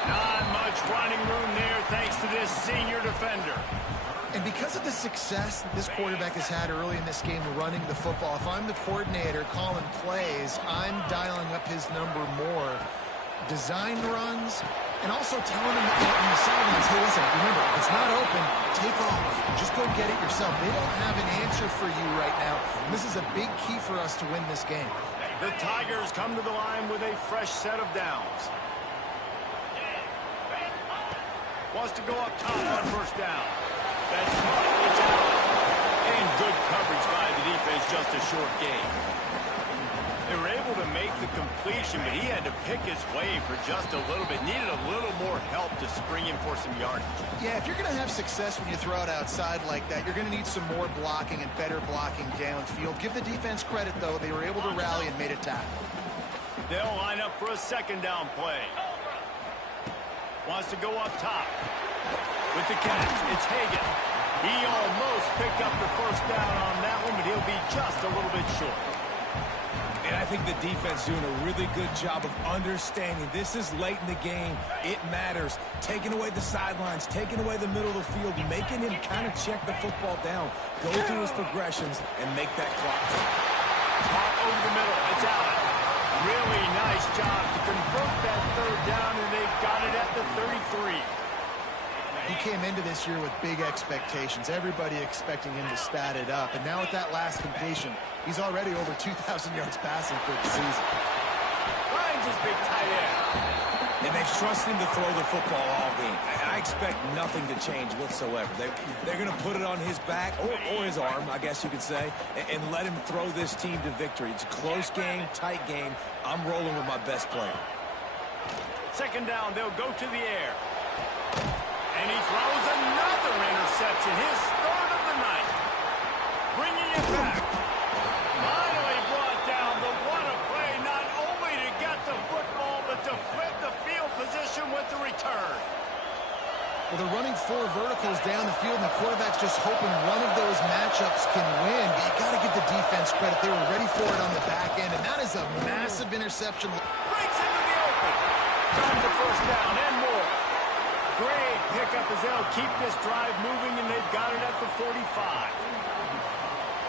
Not much running room there thanks to this senior defender. And because of the success this quarterback has had early in this game running the football, if I'm the coordinator calling plays, I'm dialing up his number more. Design runs, And also telling them on the sidelines, hey, listen, remember, if it's not open, take off. Just go get it yourself. They don't have an answer for you right now. And this is a big key for us to win this game. The Tigers come to the line with a fresh set of downs. Wants to go up top on first down. That's it's out. And good coverage by the defense, just a short gain. They were able to make the completion, but he had to pick his way for just a little bit. Needed a little more help to spring him for some yardage. Yeah, if you're going to have success when you throw it outside like that, you're going to need some more blocking and better blocking downfield. Give the defense credit, though. They were able to rally and made a tackle. They'll line up for a second down play. Wants to go up top. With the catch, it's Hagan. He almost picked up the first down on that one, but he'll be just a little bit short. And I think the defense doing a really good job of understanding this is late in the game. It matters. Taking away the sidelines, taking away the middle of the field, making him kind of check the football down, go through his progressions, and make that clock. Caught over the middle. It's out. Really nice job to convert that third down, and they've got it at the 33. He came into this year with big expectations. Everybody expecting him to stat it up. And now with that last completion, he's already over 2,000 yards passing for the season. Ryan's his big tight end. And they've trusted him to throw the football all game. And I expect nothing to change whatsoever. They're going to put it on his back, or his arm, I guess you could say, and let him throw this team to victory. It's a close game, tight game. I'm rolling with my best player. Second down, they'll go to the air. And he throws another interception, his third of the night. Bringing it back. Finally brought down, but what a play, not only to get the football, but to flip the field position with the return. Well, they're running four verticals down the field, and the quarterback's just hoping one of those matchups can win. But you got to give the defense credit. They were ready for it on the back end, and that is a massive interception. Breaks into the open. Time for first down and more. Great pickup as they'll keep this drive moving, and they've got it at the 45.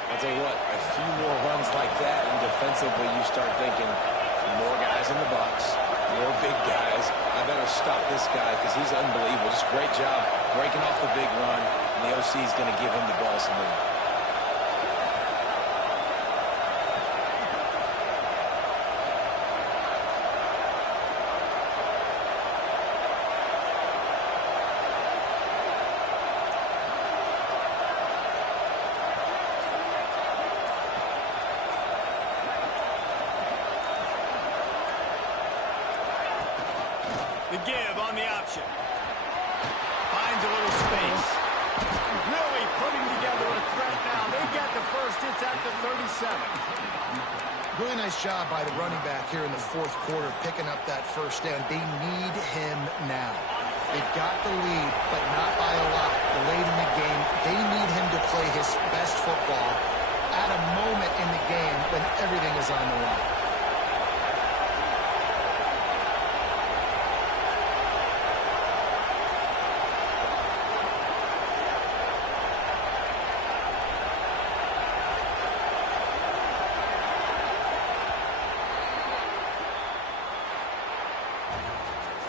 I'll tell you what, a few more runs like that, and defensively you start thinking, more guys in the box, more big guys. I better stop this guy because he's unbelievable. Just great job breaking off the big run, and the OC is going to give him the ball some more. The give on the option. Finds a little space. Really putting together a threat now. They get the first. It's at the 37. Really nice job by the running back here in the fourth quarter, picking up that first down. They need him now. They've got the lead, but not by a lot late in the game. They need him to play his best football at a moment in the game when everything is on the line.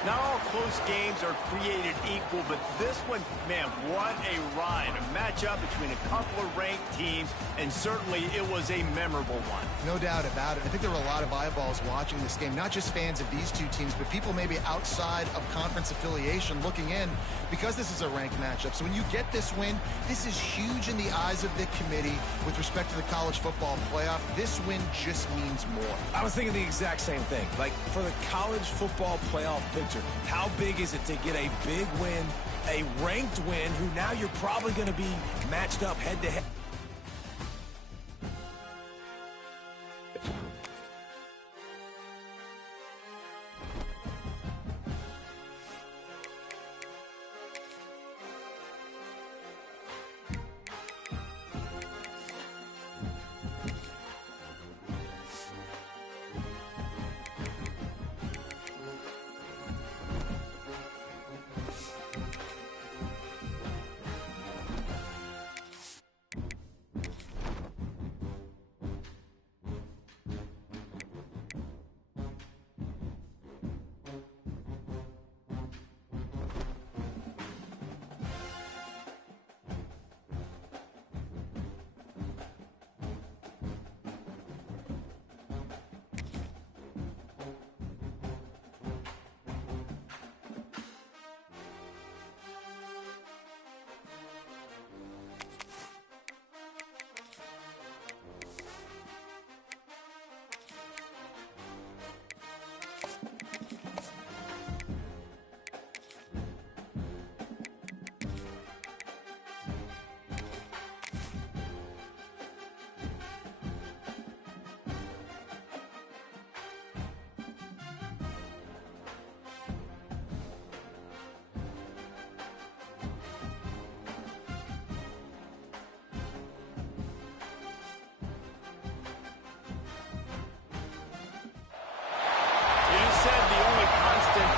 Not all close games are created equal, but this one, man, what a ride. A matchup between a couple of ranked teams, and certainly it was a memorable one. No doubt about it. I think there were a lot of eyeballs watching this game, not just fans of these two teams, but people maybe outside of conference affiliation looking in because this is a ranked matchup. So when you get this win, this is huge in the eyes of the committee with respect to the college football playoff. This win just means more. I was thinking the exact same thing. Like, for the college football playoff picture, how big is it to get a big win, a ranked win, who now you're probably going to be matched up head-to-head?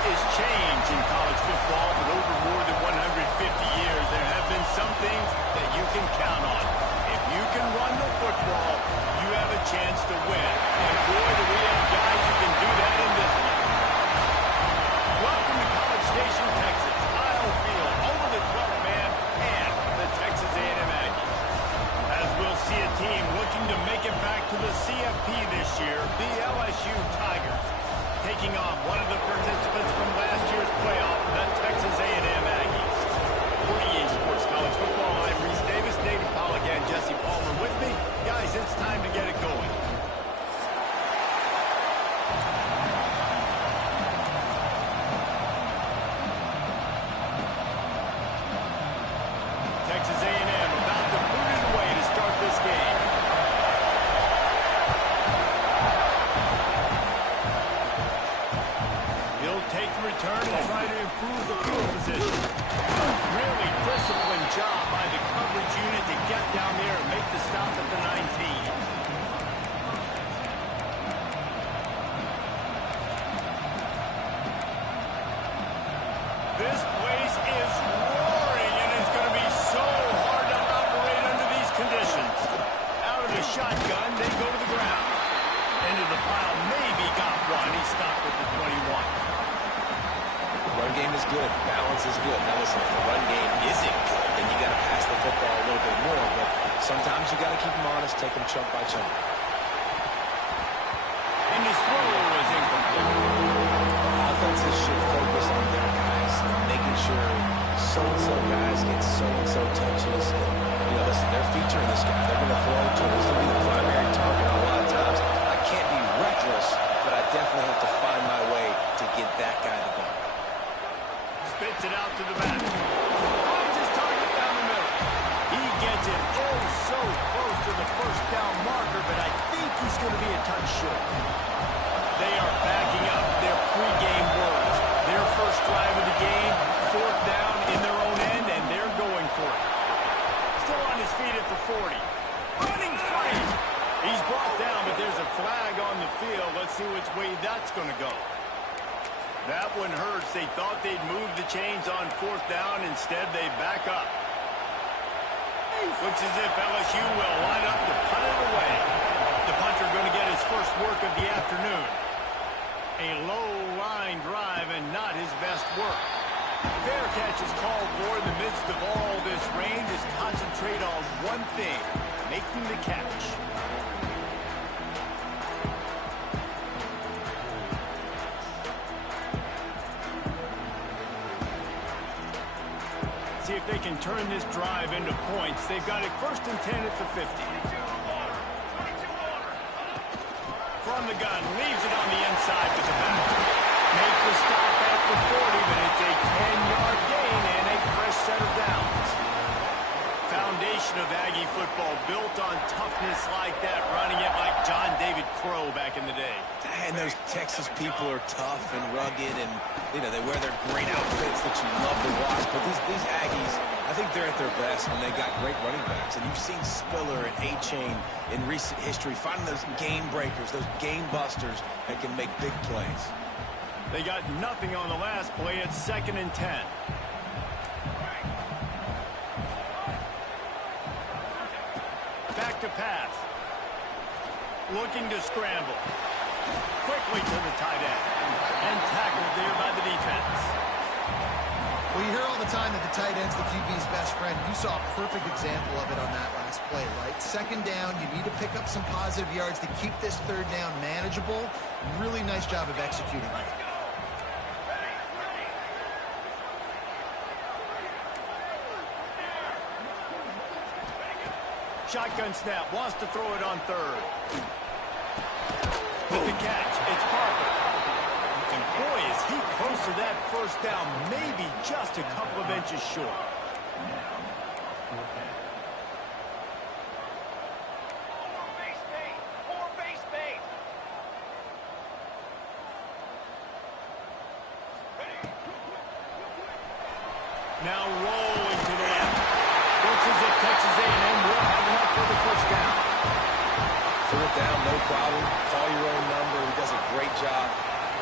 is change in college football, but over more than 150 years, there have been some things that you can count on. If you can run the football, you have a chance to win. And boy, do we have guys who can do that in this one. Welcome to College Station, Texas. Kyle Field over the 12th man and the Texas A&M Aggies. As we'll see a team looking to make it back to the CFP this year, the LSU Tigers, taking on one of the participants from last year's playoff, the Texas A&M Aggies. For EA Sports College Football, I'm Reese Davis, David Pollack, and Jesse Palmer with me. Guys, it's time to get it going. Texas A&M about to put it away to start this game. He'll take the return and try to improve the field position. Really disciplined job by the coverage unit to get down there and make the stop at the 19. This place is roaring, and it's going to be so hard to operate under these conditions. Out of the shotgun, they go to the ground. Into the pile, maybe got one. He stopped at the 21. Run game is good. Balance is good. Now listen, if the run game isn't good, then you got to pass the football a little bit more. But sometimes you got to keep them honest, take them chunk by chunk. And his throw was incomplete. Offenses should focus on their guys, making sure so-and-so guys get so-and-so touches. And, you know, listen, they're featuring this guy. They're going to throw to him. He's going to be the primary target a lot of times. I can't be reckless, but I definitely have to find my way to get that guy the ball. Spits it out to the back. Finds his target down the middle. He gets it oh so close to the first down marker, but I think he's going to be a touch short. They are backing up their pregame words. Their first drive of the game, fourth down in their own end, and they're going for it. Still on his feet at the 40. Running free. He's brought down, but there's a flag on the field. Let's see which way that's going to go. That one hurts. They thought they'd move the chains on fourth down. Instead, they back up. Looks as if LSU will line up to punt it away. The punter going to get his first work of the afternoon. A low-line drive and not his best work. Fair catch is called for in the midst of all this rain. Just concentrate on one thing, making the catch. See if they can turn this drive into points. They've got it 1st and 10 at the 50. From the gun, leaves it on the inside with the back. Make the stop at the 40, but it's a 10-yard gain and a fresh set of downs. Foundation of Aggie football built on toughness like that, running it like John David Crow back in the day. And those Texas people are tough and rugged, and you know they wear their great outfits that you love to watch. But these Aggies, I think they're at their best when they got great running backs. And you've seen Spiller and A-Chain in recent history finding those game breakers, those game busters that can make big plays. They got nothing on the last play. It's 2nd and 10. Back to pass. Looking to scramble. Quickly to the tight end. And tackled there by the defense. Well, you hear all the time that the tight end's the QB's best friend. You saw a perfect example of it on that last play, right? 2nd down, you need to pick up some positive yards to keep this 3rd down manageable. Really nice job of executing that. Shotgun snap, wants to throw it on 3rd. With the catch, it's Parker. And boy, is he close to that 1st down, maybe just a couple of inches short. Now rolling to the left. Looks as if Texas A&M will have enough for the 1st down. 4th down, no problem. Call your own number. He does a great job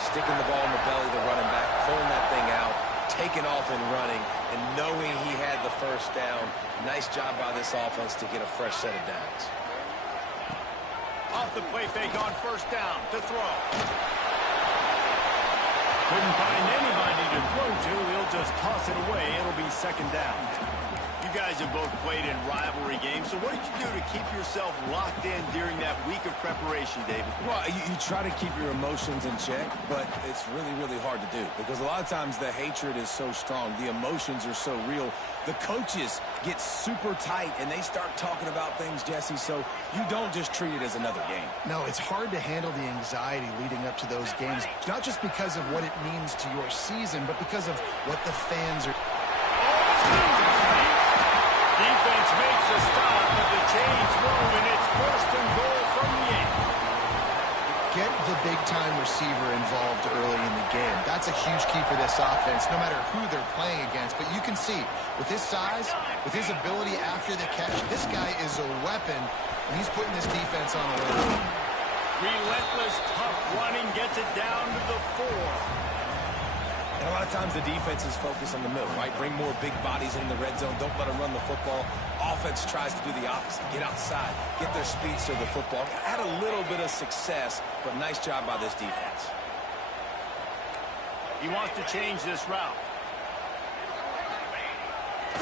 sticking the ball in the belly of the running back. pulling that thing out, taking off and running, and knowing he had the first down. Nice job by this offense to get a fresh set of downs. Off the play fake on first down to throw. Couldn't find anybody to throw to. He'll just toss it away. It'll be second down. You guys have both played in rivalry games, so what did you do to keep yourself locked in during that week of preparation, David? Well, you try to keep your emotions in check, but it's really, really hard to do because a lot of times the hatred is so strong. The emotions are so real. The coaches get super tight, and they start talking about things, Jesse, so you don't just treat it as another game. No, it's hard to handle the anxiety leading up to those games, not just because of what it means to your season, but because of what the fans are. Defense makes a stop, but the chains move, and it's first and goal from the 8. Get the big-time receiver involved early in the game. That's a huge key for this offense, no matter who they're playing against. But you can see, with his size, with his ability after the catch, this guy is a weapon, and he's putting this defense on alert. Relentless, tough running gets it down to the 4. And a lot of times the defense is focused on the middle, right? Bring more big bodies in the red zone. Don't let them run the football. Offense tries to do the opposite. Get outside. Get their speeds to the football. Had a little bit of success, but nice job by this defense. He wants to change this route.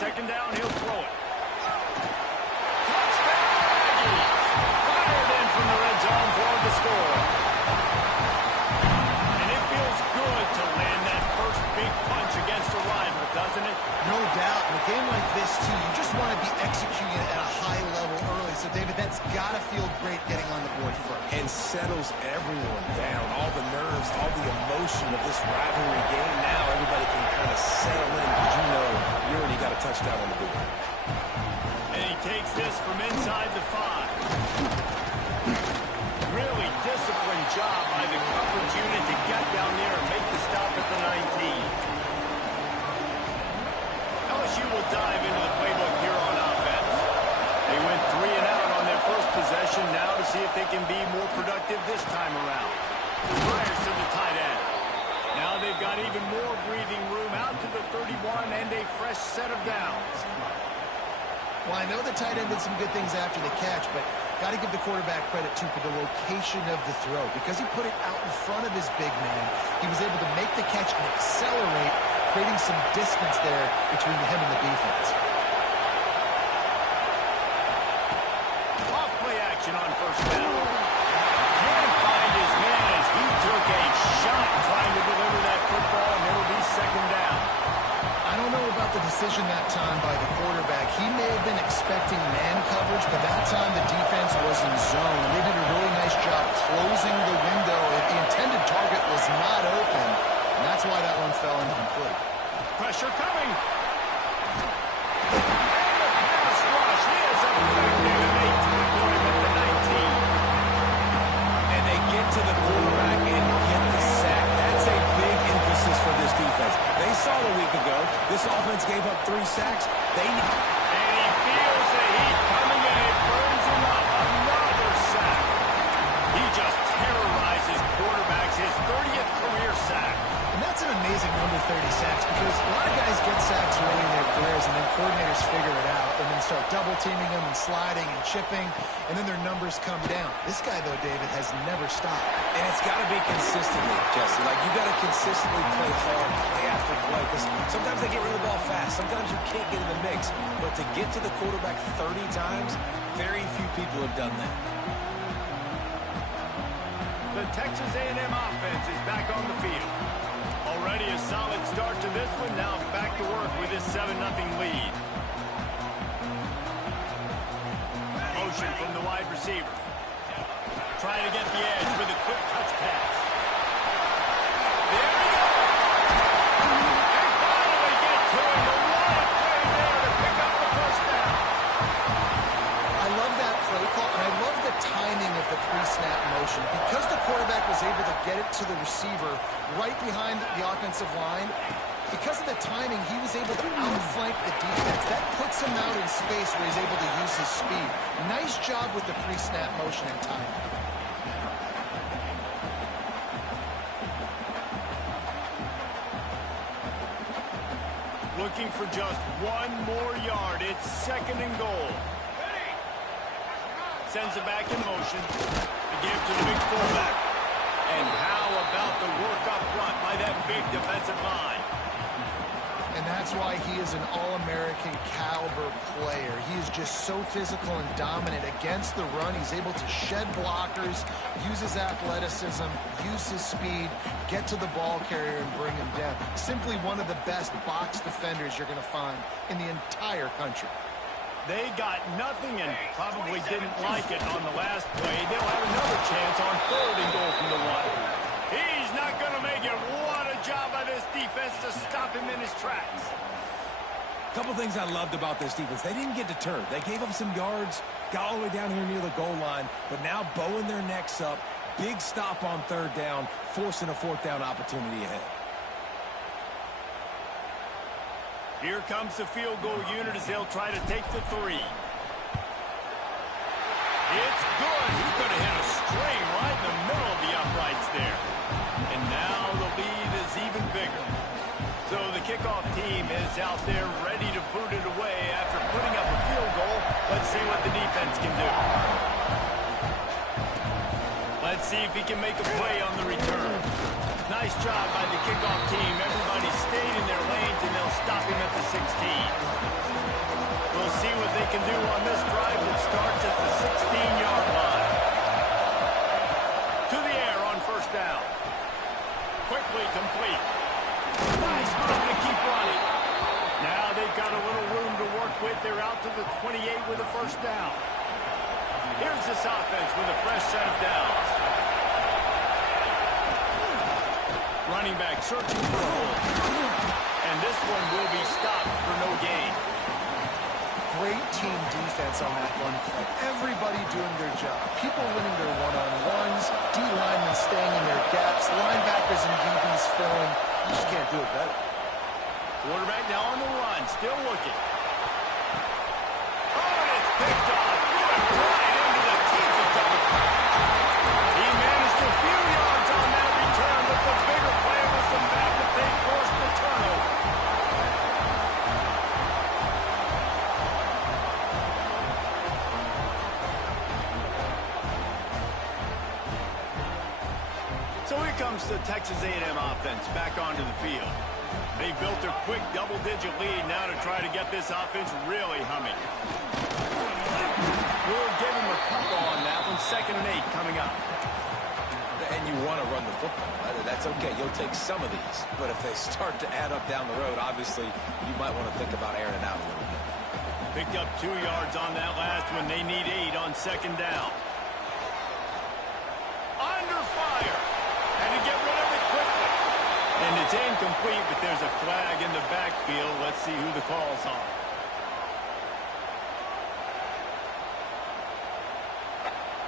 Second down, he'll throw it. Touchdown, Aggies! Fired in from the red zone for the score. And it feels good to land that first big punch against a rival, doesn't it? No doubt. In a game like this, too, you just want to be executing it at a high level early. So, David, that's got to feel great getting on the board first. And settles everyone down. All the nerves, all the emotion of this rivalry game. Now everybody can kind of settle in because you know you already got a touchdown on the board. And he takes this from inside the 5. Really disciplined job by the coverage unit to get down there and make the stop at the 19. LSU will dive into the playbook here on offense. They went 3 and out on their first possession now to see if they can be more productive this time around. Fires to the tight end. Now they've got even more breathing room out to the 31 and a fresh set of downs. Well, I know the tight end did some good things after the catch, but got to give the quarterback credit, too, for the location of the throw. Because he put it out in front of his big man, he was able to make the catch and accelerate, creating some distance there between him and the defense. Off play action on first down. Can't find his man as he took a shot trying to deliver that football, and it'll be second down. I don't know about the decision that time by the quarterback. He may have been expecting man coverage, but that time the defense was in zone. They did a really nice job closing the window. The intended target was not open, and that's why that one fell incomplete. Pressure coming. And the pass rush is effective, and they tackle him at the 19. And they get to the quarterback and get the sack. That's a big emphasis for this defense. They saw a week ago, this offense gave up 3 sacks. And he feels the heat coming in. It burns him up. Another sack. He just terrorizes quarterbacks. His 30th career sack. And that's an amazing number, 30 sacks, because a lot of guys get sacks early in their careers, and then coordinators figure it out and then start double-teaming them and sliding and chipping, and then their numbers come down. This guy, though, David, has never stopped. And it's got to be consistently, Jesse. Like, you got to consistently play hard, play after play, because sometimes they get rid of the ball fast. Sometimes you can't get in the mix. But to get to the quarterback 30 times, very few people have done that. The Texas A&M offense is back on the field. Already a solid start to this one. Now back to work with this 7-0 lead. Motion from the wide receiver. Trying to get the edge with a quick touch pass. There we go. They finally get to him. The one play there to pick up the first down. I love that play call, and I love the timing of the pre-snap motion. Because the quarterback was able to get it to the receiver right behind the offensive line, because of the timing, he was able to outflank the defense. That puts him out in space where he's able to use his speed. Nice job with the pre-snap motion and timing. Looking for just one more yard. It's 2nd and goal. Sends it back in motion. The give to the big fullback. And how about the work up front by that big defensive line? And that's why he is an All-American caliber player. He is just so physical and dominant against the run. He's able to shed blockers, use his athleticism, use his speed, get to the ball carrier and bring him down. Simply one of the best box defenders you're going to find in the entire country. They got nothing and probably didn't like it on the last play. They'll have another chance on 3rd and goal from the 1. He's not going to make it. What a job by this defense to stop him in his tracks. A couple things I loved about this defense. They didn't get deterred. They gave up some yards, got all the way down here near the goal line, but now bowing their necks up. Big stop on 3rd down, forcing a 4th down opportunity ahead. Here comes the field goal unit as they'll try to take the 3. It's good. He could have hit a string right in the middle of the uprights there. And now the lead is even bigger. So the kickoff team is out there ready to boot it away after putting up a field goal. Let's see what the defense can do. Let's see if he can make a play on the return. Nice job by the kickoff team. Everybody stayed in their lanes, and they'll stop him at the 16. We'll see what they can do on this drive that starts at the 16-yard line. To the air on 1st down. Quickly complete. Nice move to keep running. Now they've got a little room to work with. They're out to the 28 with a 1st down. Here's this offense with a fresh set of downs. Running back searching for a hole. And this one will be stopped for no gain. Great team defense on that one play. Everybody doing their job. People winning their one-on-ones, D-linemen staying in their gaps, linebackers and DBs filling. You just can't do it better. Quarterback now on the run, still looking. Oh, and it's picked off. Right into the teeth of double coverage. He managed a few yards on that return, but the bigger play was the fact that they forced the turnover. So here comes the Texas A&M offense back onto the field. They built a quick double-digit lead now to try to get this offense really humming. We'll give him a couple on that one. 2nd and 8 coming up. And you want to run the football. That's okay. You'll take some of these. But if they start to add up down the road, obviously, you might want to think about airing it out a little bit. Picked up 2 yards on that last one. They need 8 on 2nd down. Under fire. And to get rid of it quickly. And it's incomplete, but there's a flag in the backfield. Let's see who the call's on.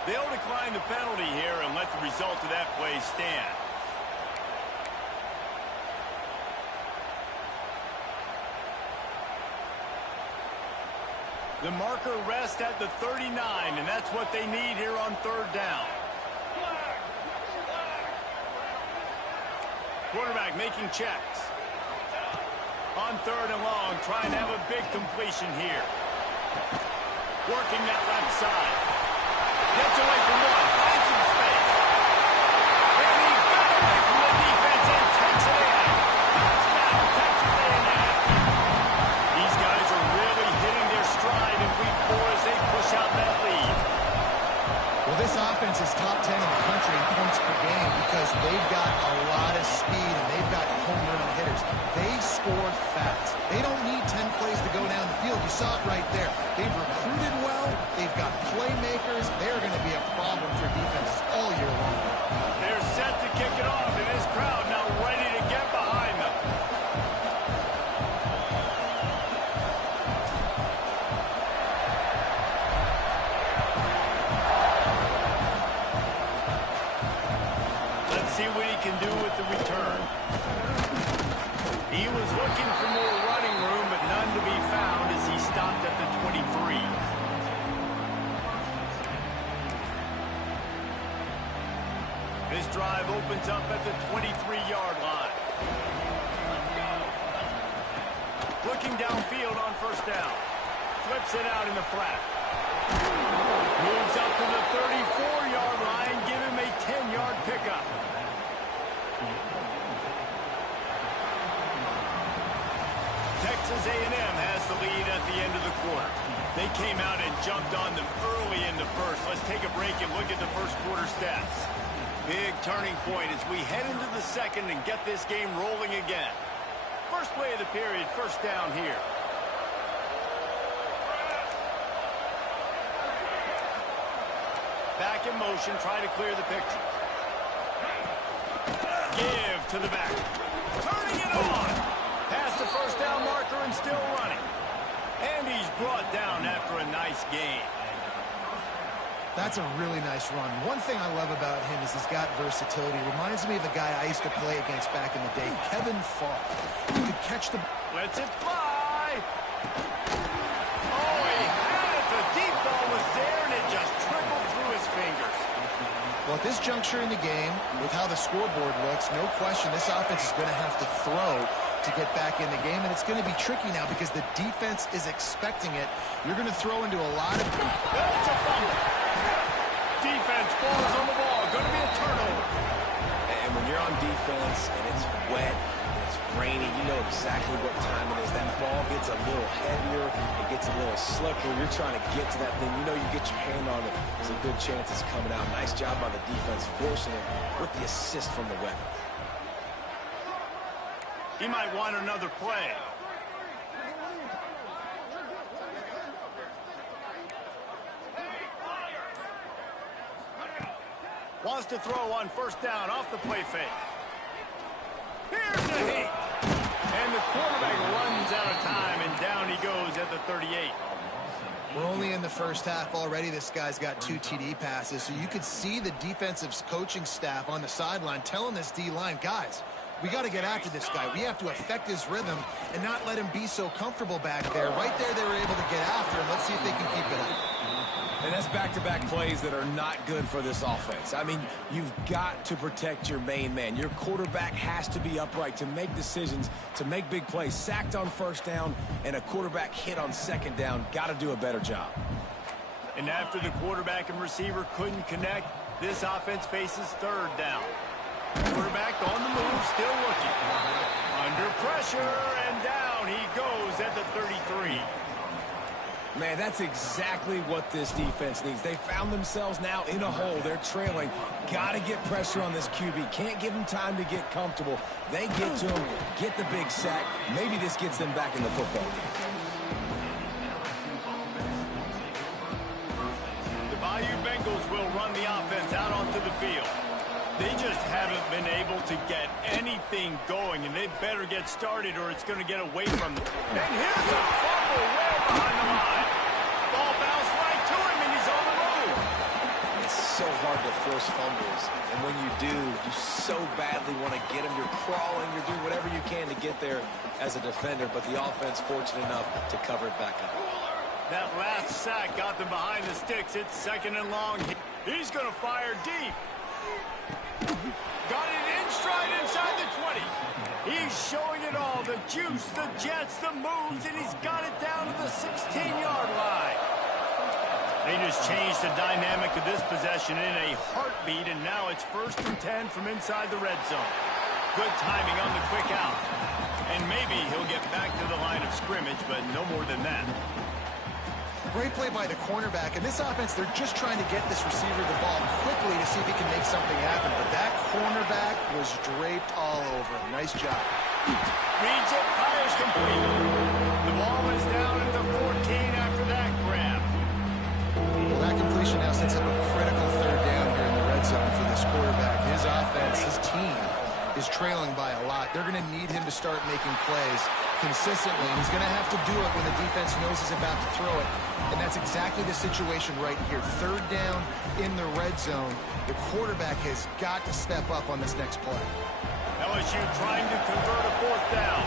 They'll decline the penalty here and let the result of that play stand. The marker rests at the 39, and that's what they need here on 3rd down. Quarterback making checks. On 3rd and long, trying to have a big completion here. Working that left side. Gets away from one, finds some space. And he got away from the defense and takes it in. Touchdown, Texas A&M. These guys are really hitting their stride in week 4 as they push out that lead. Well, this offense is top 10 in the country in points per game because they've got a lot of speed and they've got home run hitters. They score fast. They don't need 10 plays to go down the field. You saw it right there. They've recruited well. They've got playmakers. They're going to be a problem for defenses all year long. They're set to kick it off, and this crowd now ready to get behind them. Let's see what he can do with the return. He was looking for more running room, but none to be found as he stopped at the 23. This drive opens up at the 23-yard line. Looking downfield on first down. Flips it out in the flat. Moves up to the 34-yard line. Give him a 10-yard pickup. Texas A&M has the lead at the end of the quarter. They came out and jumped on them early in the first. Let's take a break and look at the first quarter stats. Big turning point as we head into the second and get this game rolling again. First play of the period, first down here. Back in motion, try to clear the picture. Give to the back. Turning it on. Past the first down marker and still running. And he's brought down after a nice gain. That's a really nice run. One thing I love about him is he's got versatility. Reminds me of a guy I used to play against back in the day, Kevin Falk. He could catch the... Lets it fly. Oh, he had it. The deep ball was there, and it just trickled through his fingers. Well, at this juncture in the game, with how the scoreboard looks, no question this offense is going to have to throw to get back in the game, and it's going to be tricky now because the defense is expecting it. You're going to throw into a lot of... That's a fumble. Defense falls on the ball. Going to be a turnover. And when you're on defense and it's wet and it's rainy, you know exactly what time it is. That ball gets a little heavier. It gets a little slippery. You're trying to get to that thing. You know you get your hand on it. There's a good chance it's coming out. Nice job by the defense forcing it with the assist from the weather. He might want another play. Wants to throw on first down off the play fake. Here's the hit. And the quarterback runs out of time, and down he goes at the 38. We're only in the first half already. This guy's got 2 TD passes, so you could see the defensive coaching staff on the sideline telling this D-line, guys, we got to get after this guy. We have to affect his rhythm and not let him be so comfortable back there. Right there, they were able to get after him. Let's see if they can keep it up. And that's back-to-back plays that are not good for this offense. I mean, you've got to protect your main man. Your quarterback has to be upright to make decisions, to make big plays. Sacked on first down and a quarterback hit on second down. Got to do a better job. And after the quarterback and receiver couldn't connect, this offense faces third down. Quarterback on the move, still looking. Under pressure, and down he goes at the 33. Man, that's exactly what this defense needs. They found themselves now in a hole. They're trailing. Got to get pressure on this QB. Can't give him time to get comfortable. They get to him, get the big sack. Maybe this gets them back in the football game. The Bayou Bengals will run the offense out onto the field. They just haven't been able to get anything going, and they better get started or it's going to get away from them. And here's a fumble way behind the line. Ball bounced right to him, and he's on the move. It's so hard to force fumbles, and when you do, you so badly want to get them. You're crawling, you're doing whatever you can to get there as a defender, but the offense fortunate enough to cover it back up. That last sack got them behind the sticks. It's second and long. He's going to fire deep. Got it in stride inside the 20. He's showing it all. The juice, the jets, the moves, and he's got it down to the 16-yard line. They just changed the dynamic of this possession in a heartbeat, and now it's 1st and 10 from inside the red zone. Good timing on the quick out. And maybe he'll get back to the line of scrimmage, but no more than that. Great play by the cornerback. And this offense, they're just trying to get this receiver the ball quickly to see if he can make something happen. But that cornerback was draped all over him. Nice job. Reads it, fires complete. The ball is down at the 14 after that grab. Well, that completion now sets up a critical third down here in the red zone for this quarterback. His offense, his team, is trailing by a lot. They're going to need him to start making plays consistently. He's going to have to do it when the defense knows he's about to throw it. And that's exactly the situation right here. Third down in the red zone. The quarterback has got to step up on this next play. LSU trying to convert a 4th down.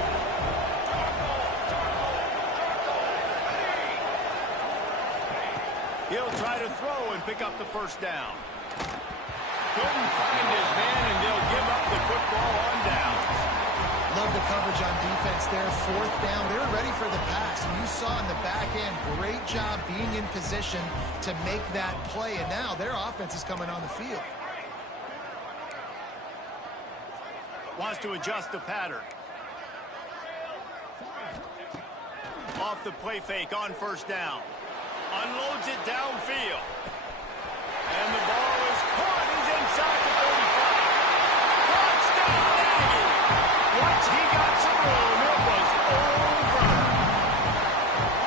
He'll try to throw and pick up the first down. Couldn't find his man, and they'll give up the football on downs. Love the coverage on defense there. Fourth down. They were ready for the pass. And you saw in the back end, great job being in position to make that play. And now their offense is coming on the field. Wants to adjust the pattern. Off the play fake on first down. Unloads it downfield. And the ball is caught. He's inside the 35. Touchdown, Aggie! Once he got some room, it was over.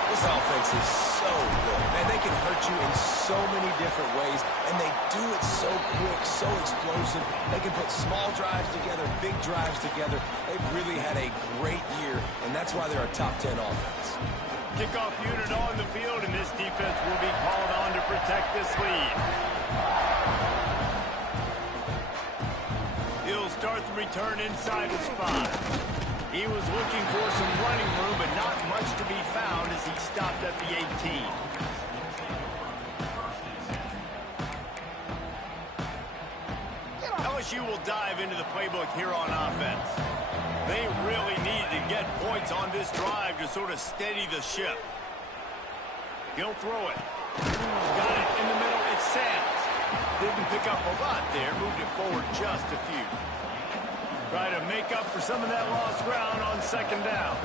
This offense is so good. Man, they can hurt you in so many different ways, and they do it so quick, so explosive. They can put small drives together, big drives together. They've really had a great year, and that's why they're a top 10 offense. Kickoff unit on the field, and this defense will be called on to protect this lead. He'll start the return inside his 5. He was looking for some running room, but not much to be found as he stopped at the 18. LSU will dive into the playbook here on offense. They really need to get points on this drive to sort of steady the ship. He'll throw it. Got it in the middle. It's Sands. Didn't pick up a lot there. Moved it forward just a few. Try to make up for some of that lost ground on second down.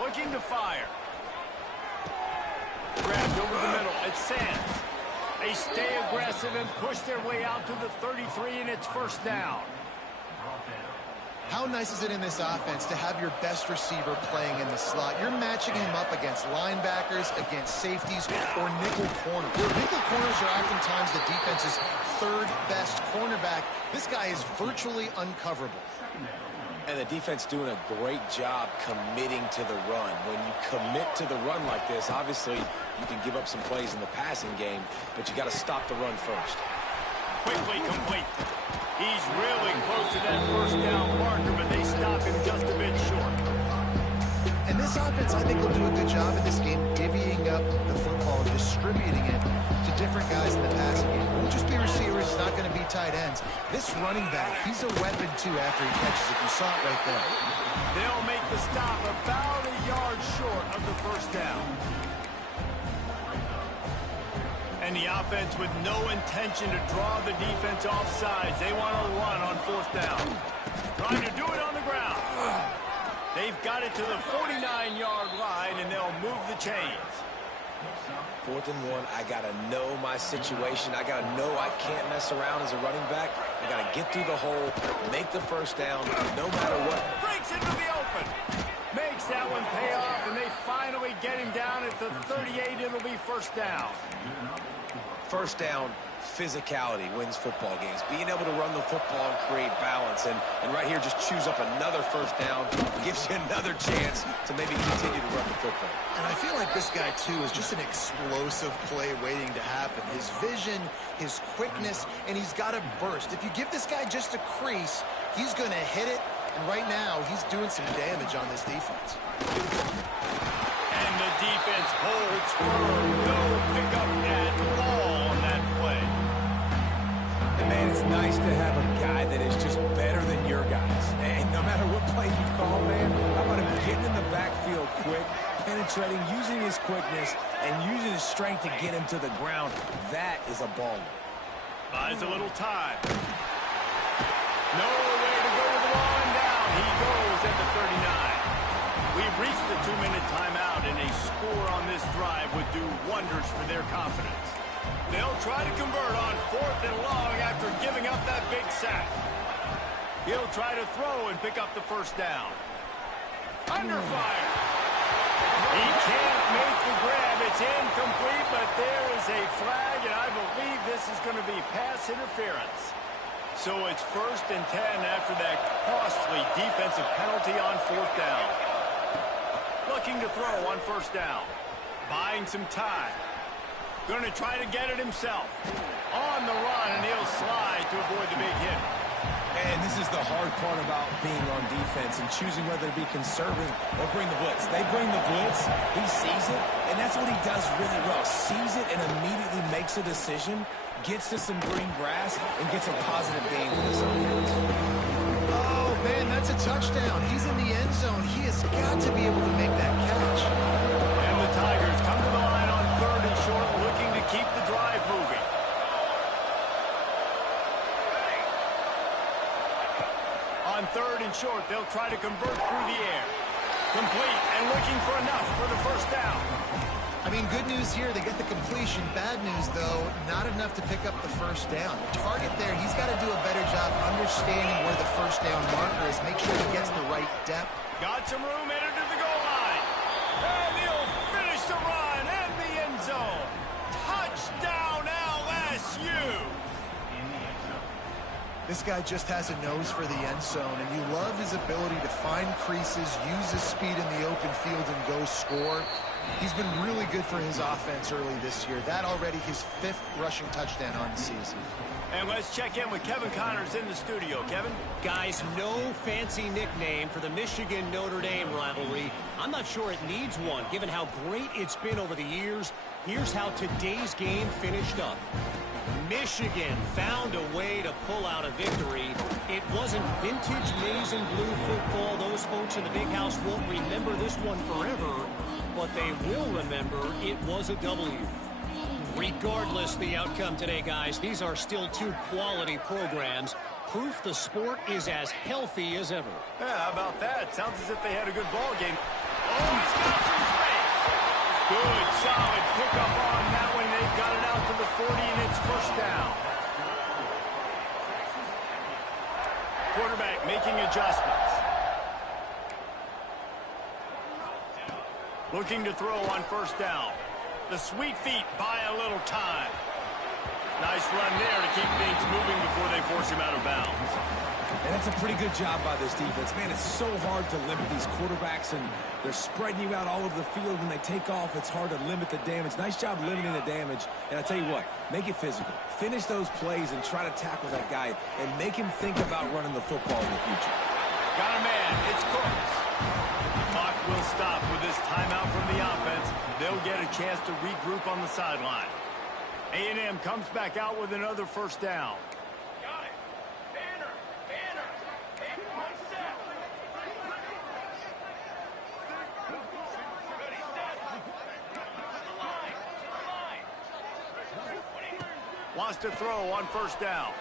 Looking to fire. Grabbed over the middle. It's Sands. They stay aggressive and push their way out to the 33, and it's first down. How nice is it in this offense to have your best receiver playing in the slot? You're matching him up against linebackers, against safeties, or nickel corners. Nickel corners are oftentimes the defense's third best cornerback. This guy is virtually uncoverable. And the defense doing a great job committing to the run. When you commit to the run like this, obviously you can give up some plays in the passing game, but you got to stop the run first. Quickly complete. He's really close to that first down marker, but they stop him just a bit short. And this offense, I think, will do a good job in this game divvying up the football, distributing it to different guys in the passing game. It won't just be receivers. It's not going to be tight ends. This running back, he's a weapon, too, after he catches it. You saw it right there. They'll make the stop about a yard short of the first down. And the offense with no intention to draw the defense off sides. They want to run on fourth down. Trying to do it on the ground. They've got it to the 49-yard line, and they'll move the chains. 4th and 1, I got to know my situation. I got to know I can't mess around as a running back. I got to get through the hole, make the first down, no matter what. Breaks into the open. Makes that one pay off, and they finally get him down at the 38. It'll be first down. First down, physicality wins football games. Being able to run the football and create balance. And right here, just choose up another first down. Gives you another chance to maybe continue to run the football. And I feel like this guy, too, is just an explosive play waiting to happen. His vision, his quickness, and he's got a burst. If you give this guy just a crease, he's going to hit it. And right now, he's doing some damage on this defense. And the defense holds firm. No pickup at all on that play. And man, it's nice to have a guy that is just better than your guys. And no matter what play you call, man, how about him getting in the backfield quick, penetrating, using his quickness, and using his strength to get him to the ground. That is a baller. Buys a little time. Nowhere to go with the ball, and down he goes at the 39. We've reached the 2-minute timeout, and a score on this drive would do wonders for their confidence. They'll try to convert on 4th and long after giving up that big sack. He'll try to throw and pick up the first down. Under fire. He can't make the grab. It's incomplete, but there is a flag, and I believe this is going to be pass interference. So it's 1st and 10 after that costly defensive penalty on 4th down. Looking to throw on first down. Buying some time. Going to try to get it himself. On the run, and he'll slide to avoid the big hit. And this is the hard part about being on defense and choosing whether to be conservative or bring the blitz. They bring the blitz, he sees it, and that's what he does really well. Sees it and immediately makes a decision, gets to some green grass, and gets a positive gain for this offense. Oh, man, that's a touchdown. He's in the end zone. He has got to be able to make that catch. And the Tigers come to the line on 3rd and short, looking to keep the drive moving. On 3rd and short, they'll try to convert through the air. Complete and looking for enough for the first down. I mean, good news here, they get the completion. Bad news, though, not enough to pick up the first down. The target there, he's got to do a better job understanding where the first down marker is. Make sure he gets the right depth. Got some room, headed to the goal line. And he'll finish the run and the end zone. Touchdown, LSU. This guy just has a nose for the end zone, and you love his ability to find creases, use his speed in the open field, and go score. He's been really good for his offense early this year. That already his 5th rushing touchdown on the season. And let's check in with Kevin Connors in the studio. Kevin? Guys, no fancy nickname for the Michigan-Notre Dame rivalry. I'm not sure it needs one, given how great it's been over the years. Here's how today's game finished up. Michigan found a way to pull out a victory. It wasn't vintage maize and blue football. Those folks in the big house won't remember this one forever, but they will remember it was a W. Regardless the outcome today, guys, these are still 2 quality programs. Proof the sport is as healthy as ever. Yeah, how about that? Sounds as if they had a good ball game. Oh, he's got some space. Good, solid pickup on that one. They've got it out to the 40, and it's first down. Quarterback making adjustments. Looking to throw on first down. The sweet feet buy a little time. Nice run there to keep things moving before they force him out of bounds. And that's a pretty good job by this defense. Man, it's so hard to limit these quarterbacks, and they're spreading you out all over the field. When they take off, it's hard to limit the damage. Nice job limiting the damage. And I tell you what, make it physical. Finish those plays and try to tackle that guy and make him think about running the football in the future. Got a man. It's Cooks. Clock will stop with this timeout from the offense. They'll get a chance to regroup on the sideline. A&M comes back out with another first down. Wants to throw on first down.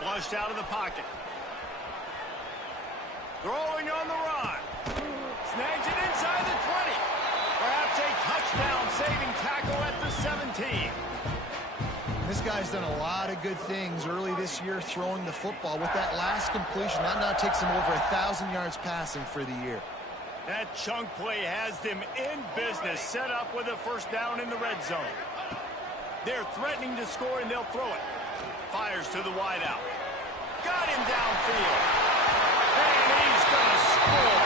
Flushed out of the pocket. Throwing on the run. Snags it inside the 20. Perhaps a touchdown-saving tackle at the 17. This guy's done a lot of good things early this year throwing the football. With that last completion, that now takes him over 1,000 yards passing for the year. That chunk play has them in business, set up with a first down in the red zone. They're threatening to score, and they'll throw it. Fires to the wideout. Got him downfield. And he's going to score.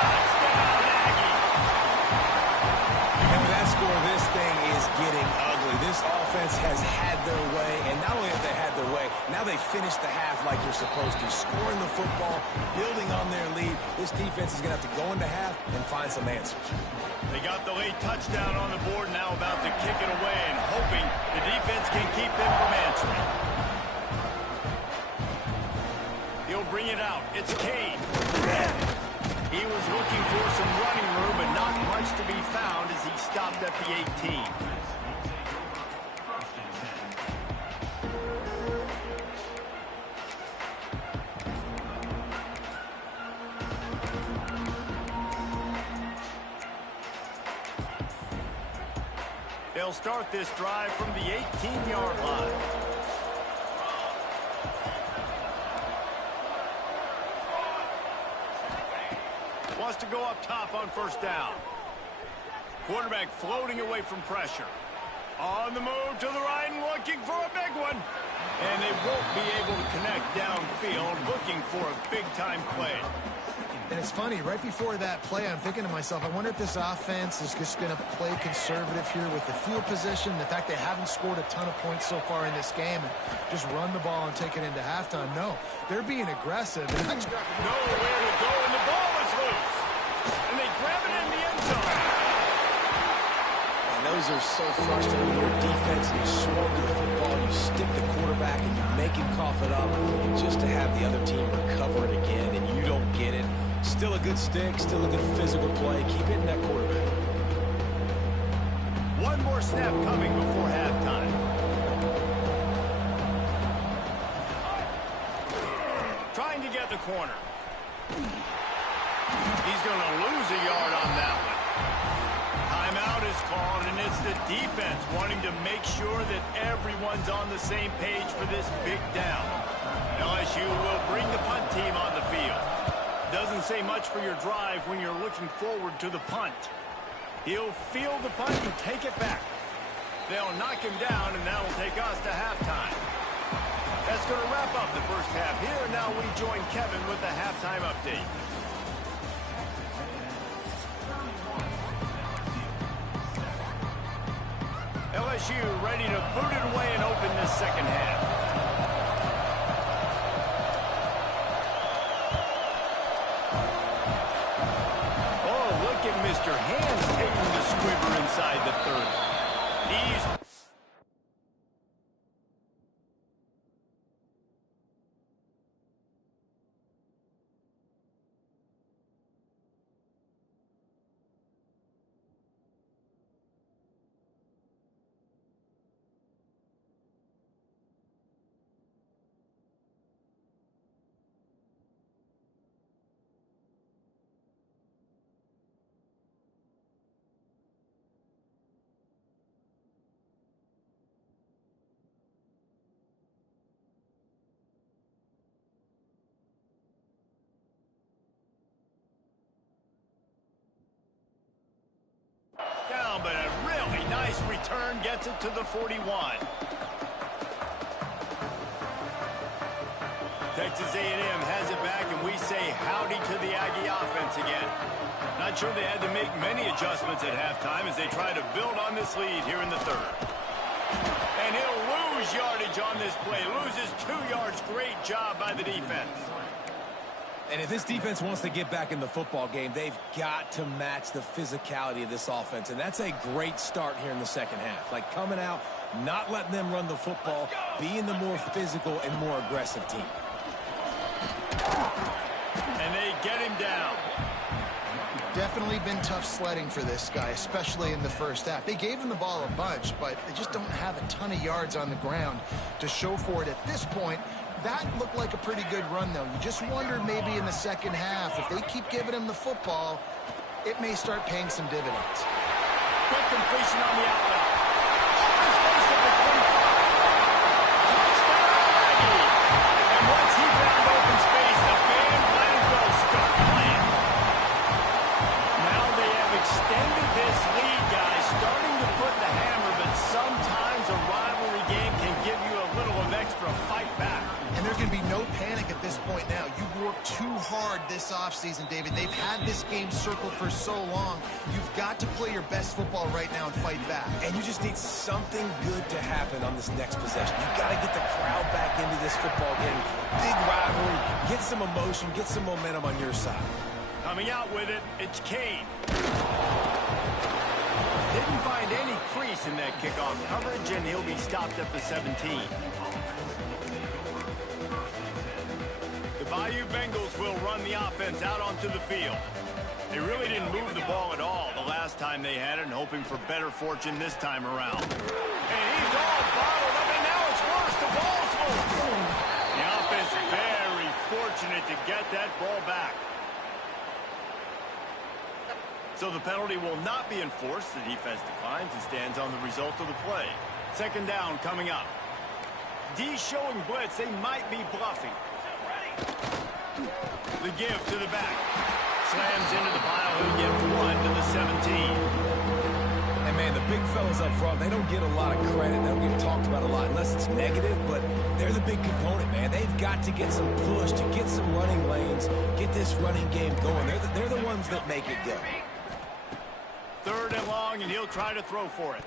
Touchdown, Aggie. And with that score, this thing is getting ugly. This offense has had their way, and not only have they had their way, now they finished the half like you're supposed to. Scoring the football, building on their lead. This defense is going to have to go into half and find some answers. They got the late touchdown on the board, now about to kick it away and hoping the defense can keep them from answering. He'll bring it out. It's Kane. He was looking for some running room, but not much to be found as he stopped at the 18. They'll start this drive from the 18-yard line. Wants to go up top on first down. Quarterback floating away from pressure. On the move to the right and looking for a big one. And they won't be able to connect downfield, looking for a big-time play. And it's funny, right before that play, I'm thinking to myself, I wonder if this offense is just going to play conservative here with the field position, the fact they haven't scored a ton of points so far in this game, and just run the ball and take it into halftime. No, they're being aggressive. And nowhere to go, and the ball is loose. And they grab it in the end zone. And those are so frustrating. Your defense, and you swarm to the football, you stick the quarterback, and you make him cough it up just to have the other team recover it again, and you don't get it. Still a good stick, still a good physical play. Keep hitting that quarterback. One more snap coming before halftime. Trying to get the corner. He's going to lose a yard on that one. Timeout is called, and it's the defense wanting to make sure that everyone's on the same page for this big down. LSU will bring the punt team on the field. Doesn't say much for your drive when you're looking forward to the punt. He'll field the punt and take it back. They'll knock him down, and that'll take us to halftime. That's going to wrap up the first half here, and now we join Kevin with the halftime update. LSU ready to boot it away and open this second half. Mr. Hands taking the squibber inside the 30. He's down, but a really nice return gets it to the 41. Texas A&M has it back, and we say howdy to the Aggie offense again. Not sure they had to make many adjustments at halftime as they try to build on this lead here in the third. And he'll lose yardage on this play. Loses 2 yards. Great job by the defense. And if this defense wants to get back in the football game, they've got to match the physicality of this offense. And that's a great start here in the second half. Like coming out, not letting them run the football, being the more physical and more aggressive team. And they get him down. Definitely been tough sledding for this guy, especially in the first half. They gave him the ball a bunch, but they just don't have a ton of yards on the ground to show for it at this point. That looked like a pretty good run, though. You just wonder maybe in the second half, if they keep giving him the football, it may start paying some dividends. Quick completion on the outlet. Open space at the 25. Touchdown, Aggies. And once he found open space, the band might as well start playing. Now they have extended this lead, guys, starting to put the hammer, but sometimes a rivalry game can give you a little of extra fight back. And there's going to be no panic at this point now. You've worked too hard this offseason, David. They've had this game circled for so long. You've got to play your best football right now and fight back. And you just need something good to happen on this next possession. You've got to get the crowd back into this football game. Big rivalry. Get some emotion. Get some momentum on your side. Coming out with it, it's Kane. Didn't find any crease in that kickoff coverage, and he'll be stopped at the 17. The Bayou Bengals will run the offense out onto the field. They really didn't move the ball at all the last time they had it, and hoping for better fortune this time around. And he's all bottled up, and now it's worse. The ball's loose. The offense very fortunate to get that ball back. So the penalty will not be enforced. The defense declines and stands on the result of the play. Second down coming up. D showing blitz. They might be bluffing. The give to the back. Slams into the pile. He'll get 1 to the 17. And Man, the big fellas up front, they don't get a lot of credit. They don't get talked about a lot unless it's negative, but they're the big component, man. They've got to get some push, to get some running lanes, get this running game going. They're the ones that make it go. 3rd and long, and he'll try to throw for it.